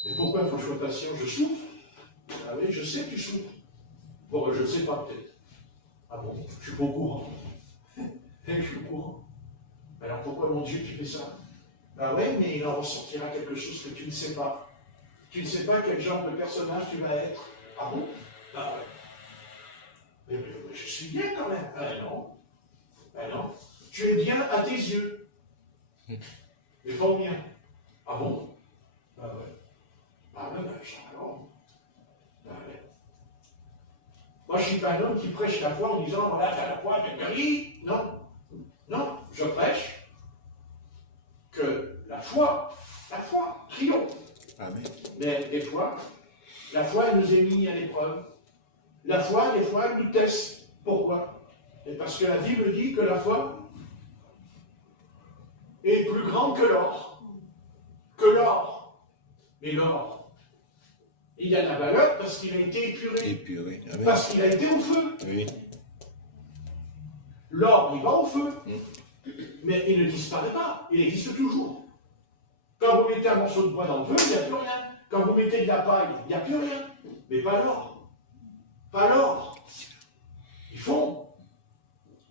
Mais pourquoi il faut que je sois patient? Je souffre. Ah oui, je sais que tu souffres. Bon, je ne sais pas peut-être. Ah bon, je ne suis pas au courant. Je suis au courant. Alors pourquoi, mon Dieu, tu fais ça? Ah oui, mais il en ressortira quelque chose que tu ne sais pas. Tu ne sais pas quel genre de personnage tu vas être. Ah bon? Ah ouais. Mais je suis bien quand même. Ah non. Ah non. Tu es bien à tes yeux. Mais pas au mien. Ah bon? Ah ouais. Ah ouais, alors. Ah ouais. Moi, je ne suis pas un homme qui prêche la foi en disant, voilà, t'as la foi, t'as guéri. Non. Non, je prêche que la foi triomphe. Amen. Mais des fois, la foi, elle nous est mise à l'épreuve. La foi, des fois, elle nous teste. Pourquoi? Et parce que la Bible dit que la foi est plus grande que l'or. Que l'or. Mais l'or, il a la valeur parce qu'il a été épuré. Épuré. Amen. Parce qu'il a été au feu. Oui. L'or, il va au feu. Mais il ne disparaît pas. Il existe toujours. Quand vous mettez un morceau de bois dans le feu, il n'y a plus rien. Quand vous mettez de la paille, il n'y a plus rien. Mais pas l'or. Pas l'or. Il fond.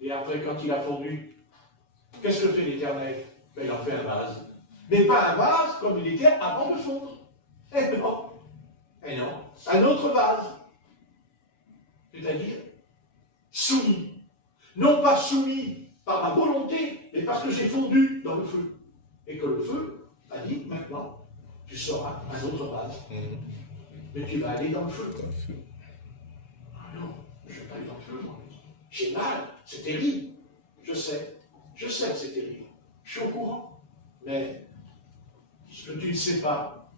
Et après, quand il a fondu, qu'est-ce que fait l'Éternel? Ben, il en fait un vase. Mais pas un vase comme il était avant de fondre. Eh non. Eh non. Un autre vase. C'est-à-dire soumis. Non pas soumis par ma volonté, mais parce que j'ai fondu dans le feu. Et que le feu a dit, maintenant, tu seras un autre vase. Mais tu vas aller dans le feu. Ah non, je ne vais pas aller dans le feu, moi. J'ai mal, c'est terrible. Je sais que c'est terrible. Je suis au courant. Mais ce que tu ne sais pas,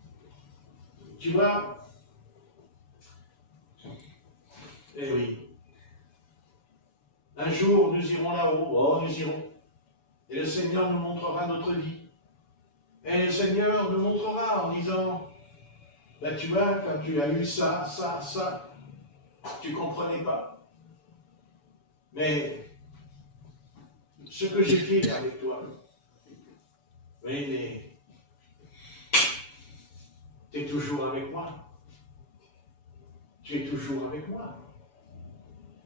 tu vois, eh oui, un jour nous irons là-haut, oh nous irons, et le Seigneur nous montrera notre vie. Et le Seigneur nous montrera en disant, ben tu vois, quand tu as eu ça, tu ne comprenais pas. Mais ce que j'ai fait avec toi, oui, mais tu es toujours avec moi. Tu es toujours avec moi.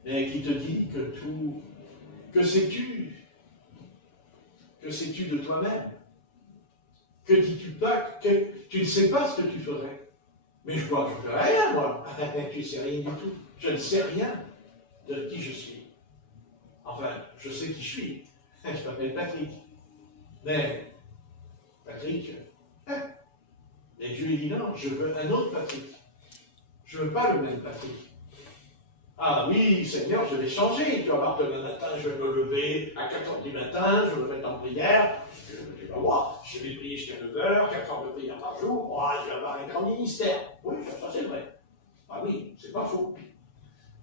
Et qui te dit que tout, que sais-tu de toi-même? Que dis-tu pas? Que tu ne sais pas ce que tu ferais. Mais je crois que je ne ferais rien, moi. Tu ne sais rien du tout. Je ne sais rien de qui je suis. Enfin, je sais qui je suis. Je m'appelle Patrick. Mais, Patrick, mais Dieu lui dit non, je veux un autre Patrick. Je ne veux pas le même Patrick. Ah oui, Seigneur, je vais changer. Tu vas voir, demain matin, je vais me lever à 4 h du matin, je vais me mettre en prière. Tu vas voir, je vais prier jusqu'à 9 h, 4 heures de prière par jour. Oh, je vais avoir un grand ministère. Oui, ça c'est vrai. Ah oui, c'est pas faux.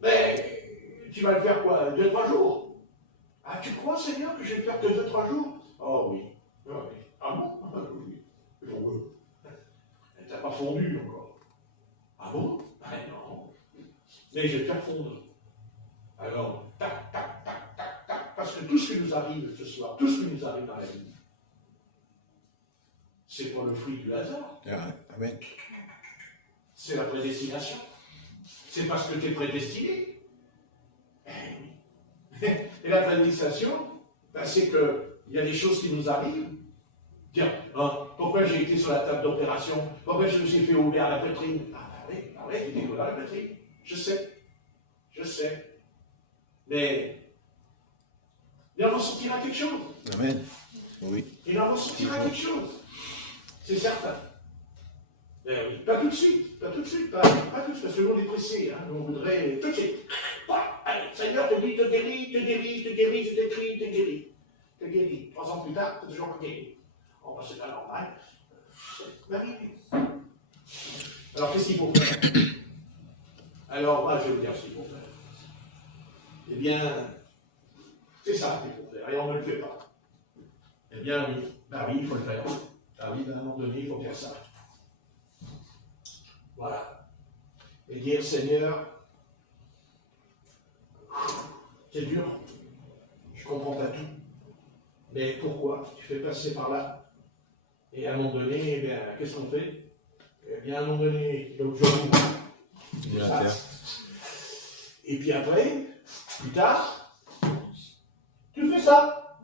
Mais tu vas le faire quoi? 2-3 jours? Ah, tu crois, Seigneur, que je vais le faire que 2-3 jours? Oh oui. Ah oui. Ah bon? Ah oui. Tu n'as pas fondu encore. Ah bon? Ah non. Mais je vais te faire fondre. Alors, tac, tac, tac, tac, tac, parce que tout ce qui nous arrive ce soir, tout ce qui nous arrive dans la vie, c'est pas le fruit du hasard. Amen. C'est la prédestination. C'est parce que tu es prédestiné. Eh oui. Et la prédestination, ben, c'est qu'il y a des choses qui nous arrivent. Tiens, hein, pourquoi j'ai été sur la table d'opération? Pourquoi je me suis fait ouvrir la poitrine? Ah oui, tu t'es ouvert la poitrine. Je sais. Mais il en ressortira quelque chose. Amen. Oui. Il en ressortira quelque chose. C'est certain. Mais oui. Pas tout de suite, pas tout de suite, parce que nous on est pressés, hein, on voudrait tout de suite. Allez, Seigneur te dit, te guéris, je t'écris, te guéris. 3 ans plus tard, tu es toujours pas guéri. Oh, ben, c'est pas normal. C'est arrivé. Alors, qu'est-ce qu'il faut faire? Alors, moi, je vais vous dire ce qu'il faut faire. Eh bien, c'est ça qu'il faut faire, et on ne le fait pas. Eh bien, oui. Ben oui, il faut le faire. Ah oui, ben, à un moment donné, il faut faire ça. Voilà. Et dire, Seigneur, c'est dur. Je comprends pas tout. Mais pourquoi tu fais passer par là? Et à un moment donné, eh bien, qu'est-ce qu'on fait? Eh bien, à un moment donné, donc je vous et puis après, plus tard, tu fais ça.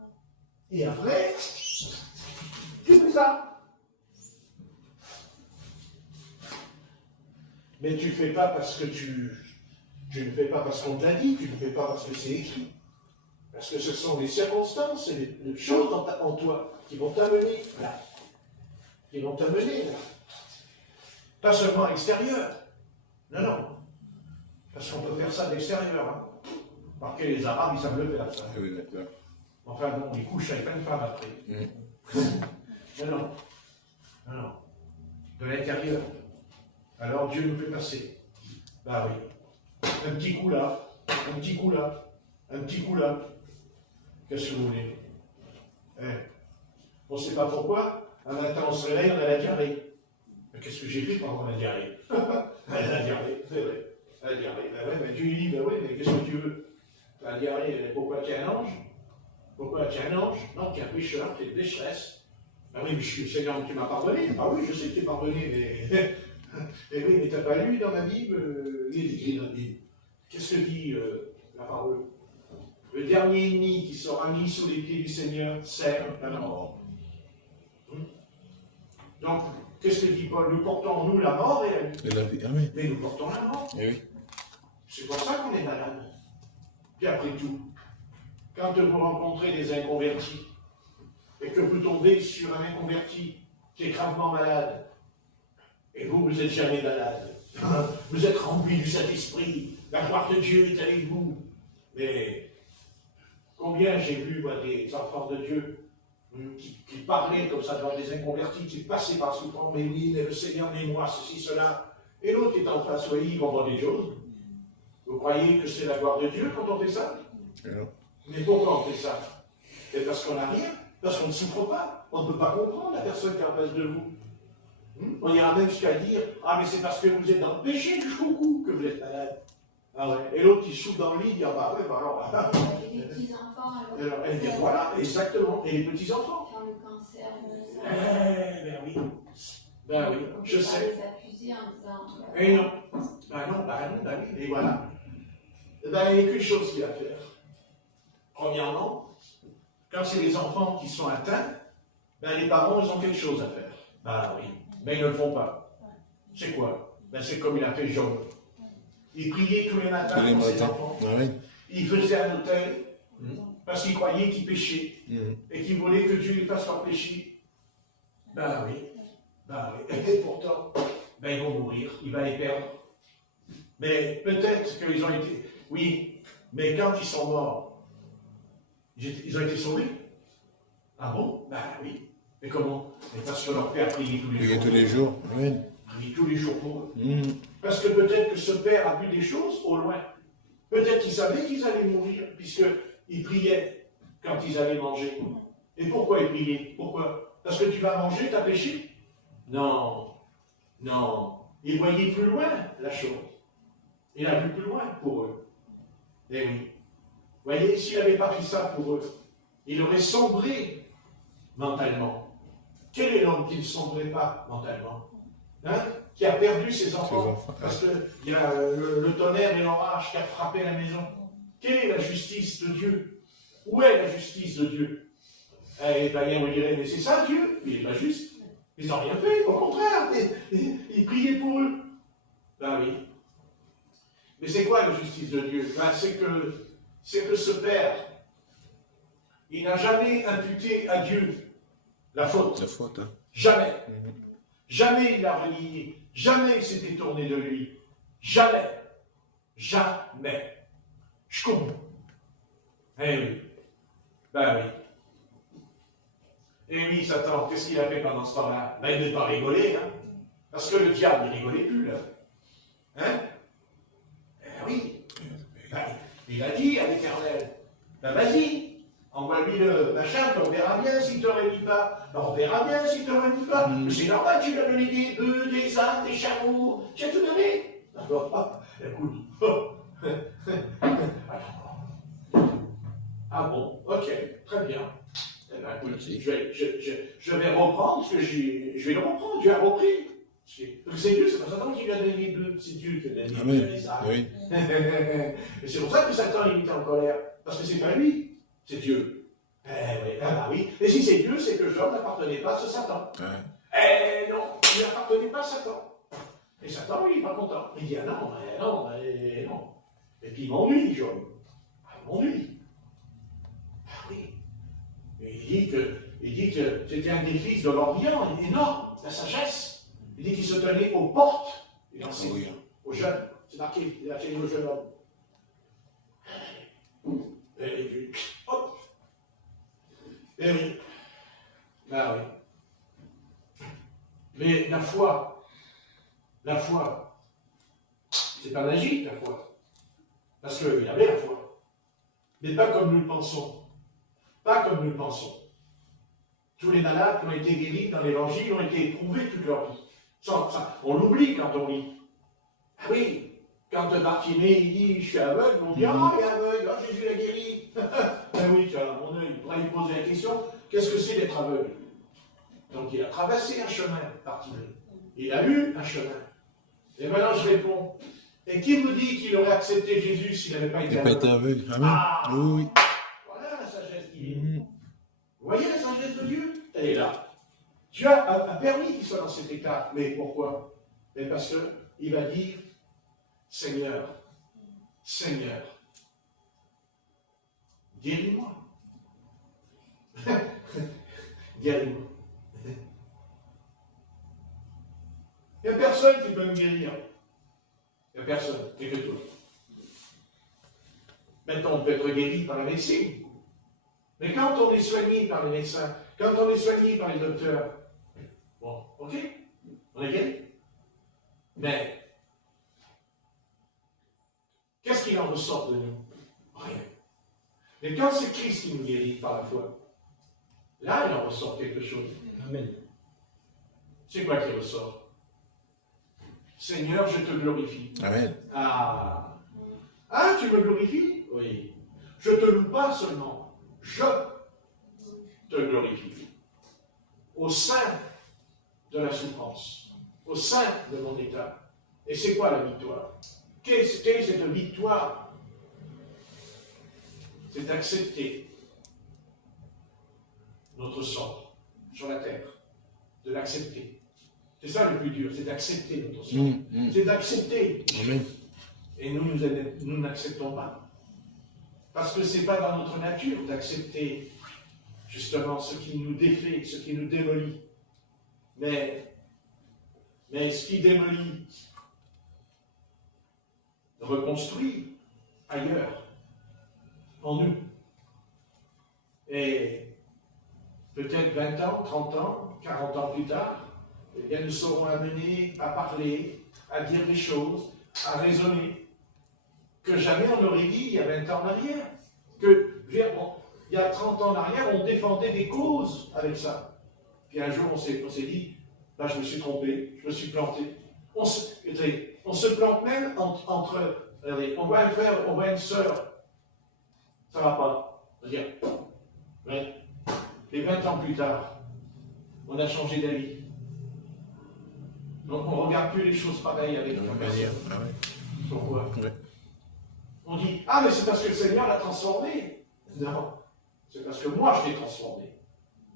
Et après, tu fais ça. Mais tu ne fais pas parce que tu ne fais pas parce qu'on te l'a dit, tu ne fais pas parce que c'est écrit. Parce que ce sont les circonstances et les choses en toi qui vont t'amener là. Qui vont t'amener là. Pas seulement à l'extérieur. Non. Parce qu'on peut faire ça de l'extérieur. Hein. Parce que les Arabes, ils savent le faire, ça. Oui, d'accord. Enfin bon, ils couchent avec plein de femmes après. Mais non. Non, non. De l'intérieur. Alors Dieu nous fait passer. Bah oui. Un petit coup là, un petit coup là, un petit coup là. Qu'est-ce que vous voulez? On ne sait pas pourquoi. Un matin, on se réveille, on a la diarrhée. Mais qu'est-ce que j'ai fait pendant la diarrhée? La diarrhée, c'est vrai. La diarrhée. Ben ouais, mais Dieu dit, ben oui, mais qu'est-ce que tu veux? La diarrhée, pourquoi tu es un ange? Pourquoi tu es un ange? Non, tu es un pécheur, tu es une pécheresse. Ah oui, mais je suis Seigneur, tu m'as pardonné. Ah oui, je sais que tu es pardonné, mais. Eh oui, mais tu n'as pas lu dans ma Bible, il est écrit dans la Bible. Qu'est-ce que dit la parole? Le dernier ennemi qui sera mis sous les pieds du Seigneur, c'est la mort. Donc, qu'est-ce que dit Paul? Nous portons en nous la mort et la vie. Et la vie, ah oui. Mais nous portons la mort. Eh oui. C'est pour ça qu'on est malade. Puis après tout, quand vous rencontrez des inconvertis, et que vous tombez sur un inconverti qui est gravement malade, et vous, vous n'êtes jamais malade. Vous êtes rempli du Saint-Esprit. La gloire de Dieu est avec vous. Mais combien j'ai vu moi, des enfants de Dieu qui parlaient comme ça devant des inconvertis, qui passaient par souffrance, mais oui, mais le Seigneur, mais moi, ceci, cela. Et l'autre qui est en face, oui, il comprend des choses. Vous croyez que c'est la gloire de Dieu quand on fait ça? Non. Mais pourquoi on fait ça? C'est parce qu'on n'a rien, parce qu'on ne souffre pas. On ne peut pas comprendre la personne qui est en face de vous. On ira même jusqu'à dire, ah mais c'est parce que vous êtes dans le péché jusqu'au cou que vous êtes malade. Ah ouais. Et l'autre qui souffle dans le lit, il dit, ah bah ouais, bah alors. Et les petits-enfants, alors elle dit, voilà, exactement. Et les petits-enfants. Quand le cancer, Ben oui. Ben oui, je sais. les accuser en disant. Et non. Ben oui, et voilà. Ben, il n'y a qu'une chose qu'il y a à faire. Premièrement, quand c'est les enfants qui sont atteints, ben les parents, ils ont quelque chose à faire. Ben oui. Mais ils ne le font pas. C'est quoi? Ben, c'est comme il a fait Job. Il priait tous les matins pour ses enfants. Ah oui. Il faisait un autel parce qu'il croyait qu'il péchait et qu'il voulait que Dieu lui fasse leur péché. Ben oui. Ben oui. Et pourtant, ben, ils vont mourir. Il va les perdre. Mais peut-être qu'ils ont été... Oui, mais quand ils sont morts, ils ont été sauvés. Ah bon? Ben oui. Mais comment? Mais parce que leur père priait tous les jours. Tous les jours, oui. Priait tous les jours pour eux. Parce que peut-être que ce père a vu des choses au loin. Peut-être qu'il savait qu'ils allaient mourir, puisqu'ils priaient quand ils allaient manger. Et pourquoi ils priaient? Pourquoi? Parce que tu vas manger, tu as péché? Non. Non. Il voyait plus loin la chose. Il a vu plus loin pour eux. Eh oui. Vous voyez, s'il n'avait pas fait ça pour eux, il aurait sombré mentalement. Quel est l'homme qui ne sombrait pas mentalement? Hein? Qui a perdu ses enfants parce qu'il y a le tonnerre et l'orage qui a frappé la maison. Quelle est la justice de Dieu? Où est la justice de Dieu? Les païens vous diraient, mais c'est ça Dieu? Il n'est pas juste. Ils n'ont rien fait, au contraire. Ils priaient pour eux. Ben oui. Mais c'est quoi la justice de Dieu? Ben, c'est que ce Père, il n'a jamais imputé à Dieu la faute. La faute, hein. Jamais. Jamais il l'a renié. Jamais il s'est détourné de lui. Jamais. Jamais. Je comprends. Eh oui. Ben oui. Et oui, Satan, qu'est-ce qu'il a fait pendant ce temps-là? Ben, il n'est pas rigolé, hein. Parce que le diable, il rigolait plus, là. Hein? Eh oui. Ben, il a dit à l'Éternel, ben vas-y. Envoie-lui le machin, on verra bien s'il ne te réunit pas. On verra bien s'il ne te réunit pas. C'est normal, tu lui as donné des bœufs, des ânes, des chameaux. Tu as tout donné. Alors, écoute. Ah bon, ok, très bien. Eh bien, écoute, je vais reprendre ce que je vais le reprendre. Dieu a repris. C'est Dieu, c'est pas Satan qui lui a donné les bœufs, c'est Dieu qui lui a donné les ânes. Oui. Et c'est pour ça que Satan il était en colère. Parce que c'est pas lui. C'est Dieu. Eh oui, ah bah oui. Et si c'est Dieu, c'est que Job n'appartenait pas à ce Satan. Ouais. Eh non, il n'appartenait pas à Satan. Et Satan, lui, il n'est pas content. Il dit, ah non, non. Et puis il m'ennuie, Job. Ah, il m'ennuie. Ah oui. Et il dit que c'était un des fils de l'Orient, énorme, la sagesse. Il dit qu'il se tenait aux portes. Il enseignait aux jeunes. C'est marqué, il a fait le jeune homme. Et hop. Et oui. Ben oui. Mais la foi, c'est pas magique, la foi. Parce qu'il avait la foi. Mais pas comme nous le pensons. Pas comme nous le pensons. Tous les malades qui ont été guéris dans l'Évangile ont été éprouvés toute leur vie. Ça, on l'oublie quand on lit. Ah oui, quand Bartimée dit « je suis aveugle », on dit « ah, il est aveugle, ah, Jésus l'a guéri ». Ben oui, tu as mon œil, il pourrait lui poser la question « qu'est-ce que c'est d'être aveugle ?» Donc il a traversé un chemin, Bartimée. Il a eu un chemin. Et maintenant je réponds, et qui vous dit qu'il aurait accepté Jésus s'il n'avait pas été aveugle? Amen. Ah, Oui. voilà la sagesse divine. Vous voyez la sagesse de Dieu? Elle est là. Dieu a permis qu'il soit dans cet état. Mais pourquoi? Mais parce qu'il va dire, Seigneur, Seigneur, guéris-moi. Guéris-moi. Il n'y a personne qui peut me guérir. Il n'y a personne, et que toi. Maintenant, on peut être guéri par la médecine. Mais quand on est soigné par les médecins, quand on est soigné par les docteurs, bon, ok, on est guéri. Mais, qu'est-ce qu'il en ressort de nous? Rien. Mais quand c'est Christ qui nous guérit par la foi, là, il en ressort quelque chose. Amen. C'est quoi qui ressort? Seigneur, je te glorifie. Amen. Ah, tu me glorifies? Oui. Je te loue pas seulement, je te glorifie. Au sein de la souffrance, au sein de mon état. Et c'est quoi la victoire? Quelle est cette victoire? C'est d'accepter notre sort sur la terre, de l'accepter. C'est ça le plus dur, c'est d'accepter notre sort. C'est d'accepter. Amen. Et nous n'acceptons pas. Parce que ce n'est pas dans notre nature d'accepter justement ce qui nous défait, ce qui nous démolit. Mais ce qui démolit reconstruit ailleurs, en nous. Et peut-être 20 ans, 30 ans, 40 ans plus tard, eh bien, nous serons amenés à parler, à dire des choses, à raisonner, que jamais on n'aurait dit il y a 20 ans en arrière. Que, il y a 30 ans en arrière, on défendait des causes avec ça. Puis un jour, on s'est dit, là, je me suis trompé, je me suis planté. On se plante même entre regardez, on voit un frère, on voit une sœur, ça ne va pas. C'est-à-dire, ouais. Et 20 ans plus tard, on a changé d'avis. Donc on ne regarde plus les choses pareilles avec la personne. Ah ouais. Pourquoi? Ouais. On dit, ah mais c'est parce que le Seigneur l'a transformé. Non, c'est parce que moi je l'ai transformé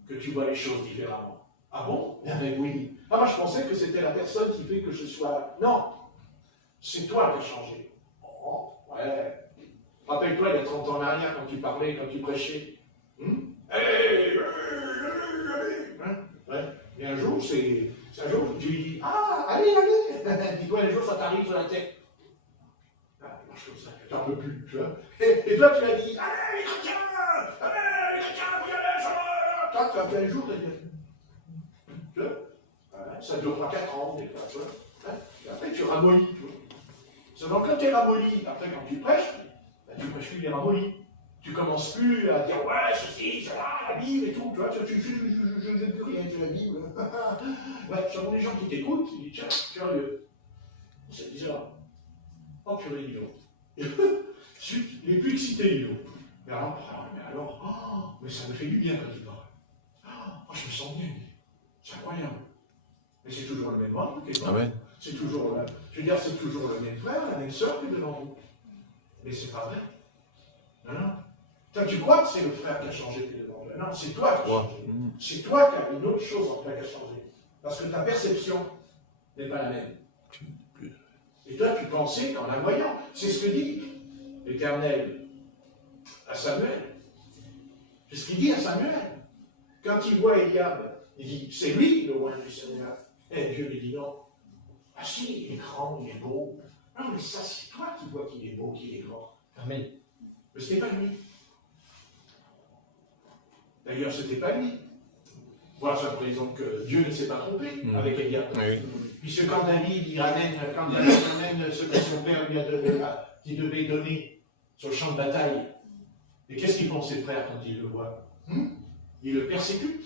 que tu vois les choses différemment. Ah bon? Eh bien oui. Ah moi je pensais que c'était la personne qui fait que je sois... Non, c'est toi qui as changé. Oh, ouais. Rappelle-toi il y a 30 ans en arrière quand tu parlais, quand tu prêchais. Ouais. Et un jour, tu lui dis, ah, allez, allez. Dis-toi, les jours, ça t'arrive sur la tête. Ah, il marche comme ça, tu n'en peux plus, tu vois. Et toi, tu l'as dit, allez, les chrétiens, faut y aller, ça va. Toi, tu as fait un jour, tu vois. Ça dure pas 4 ans, des fois, tu vois. Et après, tu ramollis, tu vois. Seulement, quand tu es ramolli, après, quand tu prêches plus les ramollis. Tu commences plus à dire, ouais, ceci, cela, la Bible et tout, tu vois, je ne sais plus rien de la Bible. Ouais, selon les gens qui t'écoutent, ils disent, tiens, curieux. C'est bizarre. Oh, purée, dis donc. Il est plus excité, dis donc. Mais alors, mais ça me fait du bien quand il parle. Oh, je me sens bien. C'est incroyable. Mais c'est toujours le même homme qui est là. Amen. C'est toujours, je veux dire, c'est toujours le même frère, la même sœur qui est devant vous. Mais c'est pas vrai. Non. Toi, tu crois que c'est le frère qui a changé qui est devant toi. Non, c'est toi qui as changé. C'est toi qui as une autre chose en toi qui a changé. Parce que ta perception n'est pas la même. Et toi, tu pensais qu'en la voyant, c'est ce que dit l'Éternel à Samuel. C'est ce qu'il dit à Samuel. Quand il voit Eliab, il dit, c'est lui le roi du Seigneur. Et Dieu lui dit non. Ah si, il est grand, il est beau, Non, mais ça, c'est toi qui vois qu'il est beau, qu'il est grand. Amen. Mais ce n'est pas lui. D'ailleurs, ce n'était pas lui. Voilà, ça représente que Dieu ne s'est pas trompé avec Eliab. Oui. Puisque quand David amène ce que son père lui a donné, qui devait donner sur le champ de bataille, et qu'est-ce qu'ils font ses frères quand ils le voient? Ils le persécutent.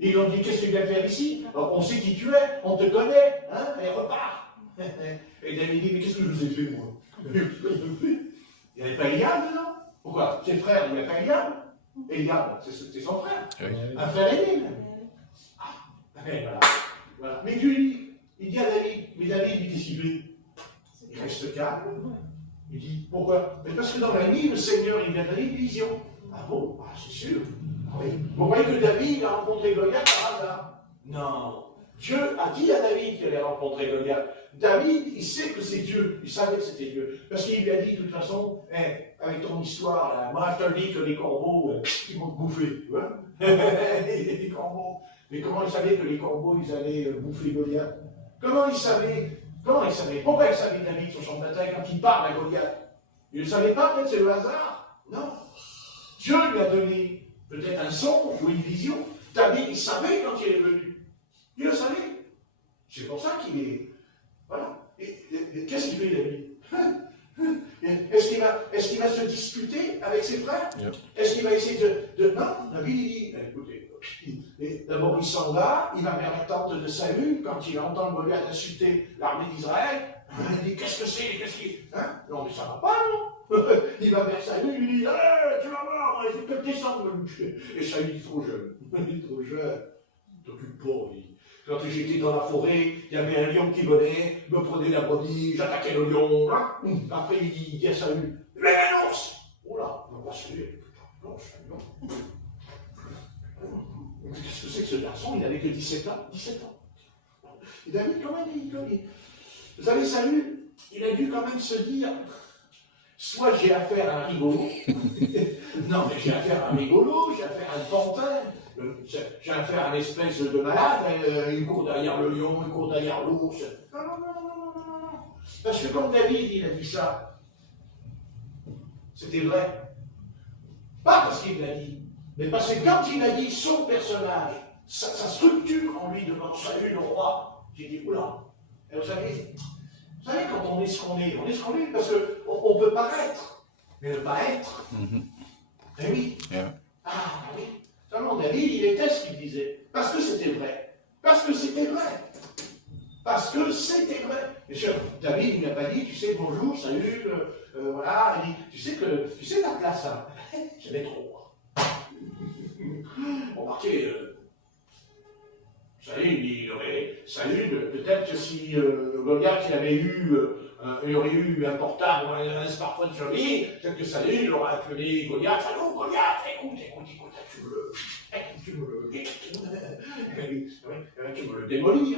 Ils lui ont dit, qu'est-ce que tu viens faire ici? On sait qui tu es, on te connaît, hein, et repars. Et David dit, mais qu'est-ce que je vous ai fait, moi? Il n'y avait pas Eliab dedans? Pourquoi? Ses frères, il n'y avait pas Eliab? Eliab, c'est son frère. Oui. Un frère aîné. Et voilà. Mais Dieu, il dit à David, mais David, qu'est-ce qu'il fait? Il reste calme. Il dit, pourquoi? Mais parce que dans la nuit, le Seigneur, il vient donner une vision. Ah bon? Ah, c'est sûr. Ah oui. Vous voyez que David a rencontré Goliath par hasard? Non. Dieu a dit à David qu'il allait rencontrer Goliath. David, il sait que c'est Dieu. Il savait que c'était Dieu. Parce qu'il lui a dit, de toute façon, avec ton histoire, là, moi, je te dis que les corbeaux, ils vont te bouffer. Tu vois? Les corbeaux. Mais comment il savait que les corbeaux, ils allaient bouffer Goliath? Comment il savait? Pourquoi il savait David sur son bataille quand il parle à Goliath? Il ne le savait pas, peut-être c'est le hasard. Non. Dieu lui a donné peut-être un son ou une vision. David, il savait quand il est venu. Il le savait. C'est pour ça qu'il est... Voilà. Et qu'est-ce qu'il fait, David? Est-ce qu'il va se disputer avec ses frères? Yep. Est-ce qu'il va essayer de... Non, David, il dit, écoutez, d'abord il s'en va, il va vers la tente de Saül, quand il entend Goliath insulter l'armée d'Israël, il dit, qu'est-ce que c'est? Hein? Non, mais ça va pas, non? Il va vers Saül, il lui dit, tu vas voir, il faut que tu descendes me boucher. Et Saül, il est trop jeune. Il est trop jeune. Il t'occupe pas, lui. Quand j'étais dans la forêt, il y avait un lion qui venait, me prenait la brebis, j'attaquais le lion. Hein? Après, il dit à Saül, mais un ours! Oh là, on va se lever. Non, c'est un lion. Qu'est-ce que c'est que ce garçon? Il n'avait que 17 ans. 17 ans. Et David, comment il dit? Vous savez, Saül, il a dû quand même se dire, soit j'ai affaire à un rigolo, non mais j'ai affaire à un rigolo, j'ai affaire à un pantin, j'ai affaire à une espèce de malade, il court derrière le lion, il court derrière l'ours. Non. Parce que quand David, il a dit ça, c'était vrai. Pas parce qu'il l'a dit, mais parce que quand il a dit son personnage, sa structure en lui devant Saül le roi, j'ai dit, oula, et vous savez, quand on est ce qu'on est parce qu'on peut paraître, mais ne pas être. Eh oui. Yeah. Ah oui. Seulement David, il était ce qu'il disait. Parce que c'était vrai. Parce que c'était vrai. Bien sûr, David, il n'a pas dit, tu sais, bonjour, salut, voilà. Il dit, tu sais ta classe, hein? J'aimais trop. Remarquez, Saül, peut-être que si Goliath il aurait eu un portable ou un smartphone sur lui, peut-être que Saül aurait appelé Goliath. Allô, Goliath, écoute, tu me le démolis,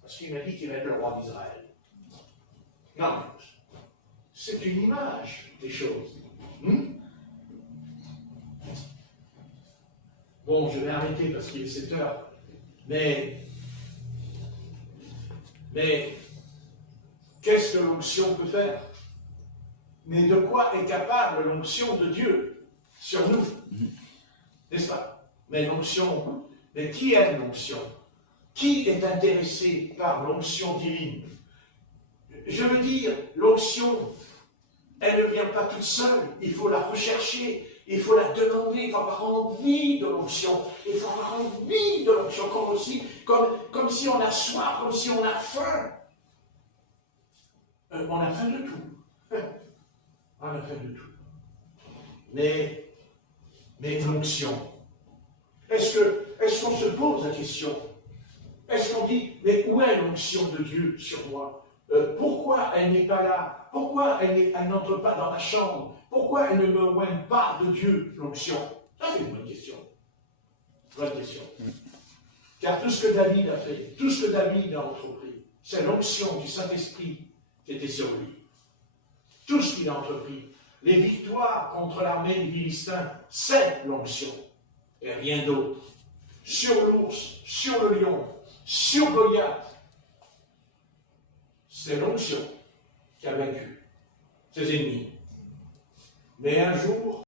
parce qu'il m'a dit qu'il va être le roi d'Israël. Non, c'est une image des choses. Bon, je vais arrêter parce qu'il est 7 heures. Mais qu'est-ce que l'onction peut faire? Mais de quoi est capable l'onction de Dieu sur nous? N'est-ce pas? Mais l'onction, mais qui aime l'onction? Qui est intéressé par l'onction divine? Je veux dire, l'onction, elle ne vient pas toute seule, il faut la rechercher. Il faut la demander, il faut avoir envie de l'onction. Il faut avoir envie de l'onction, comme si on a soif, comme si on a faim. On a faim de tout. On a faim de tout. Mais l'onction, est-ce qu'on se pose la question? Est-ce qu'on dit, mais où est l'onction de Dieu sur moi? Pourquoi elle n'est pas là? Pourquoi elle n'entre pas dans ma chambre? Pourquoi elle ne me loigne pas de Dieu, l'onction? Ça, c'est une bonne question. Bonne question. Car tout ce que David a fait, tout ce que David a entrepris, c'est l'onction du Saint-Esprit qui était sur lui. Tout ce qu'il a entrepris, les victoires contre l'armée des Philistins, c'est l'onction. Et rien d'autre. Sur l'ours, sur le lion, sur Goliath, c'est l'onction. qui a vaincu ses ennemis. Mais un jour,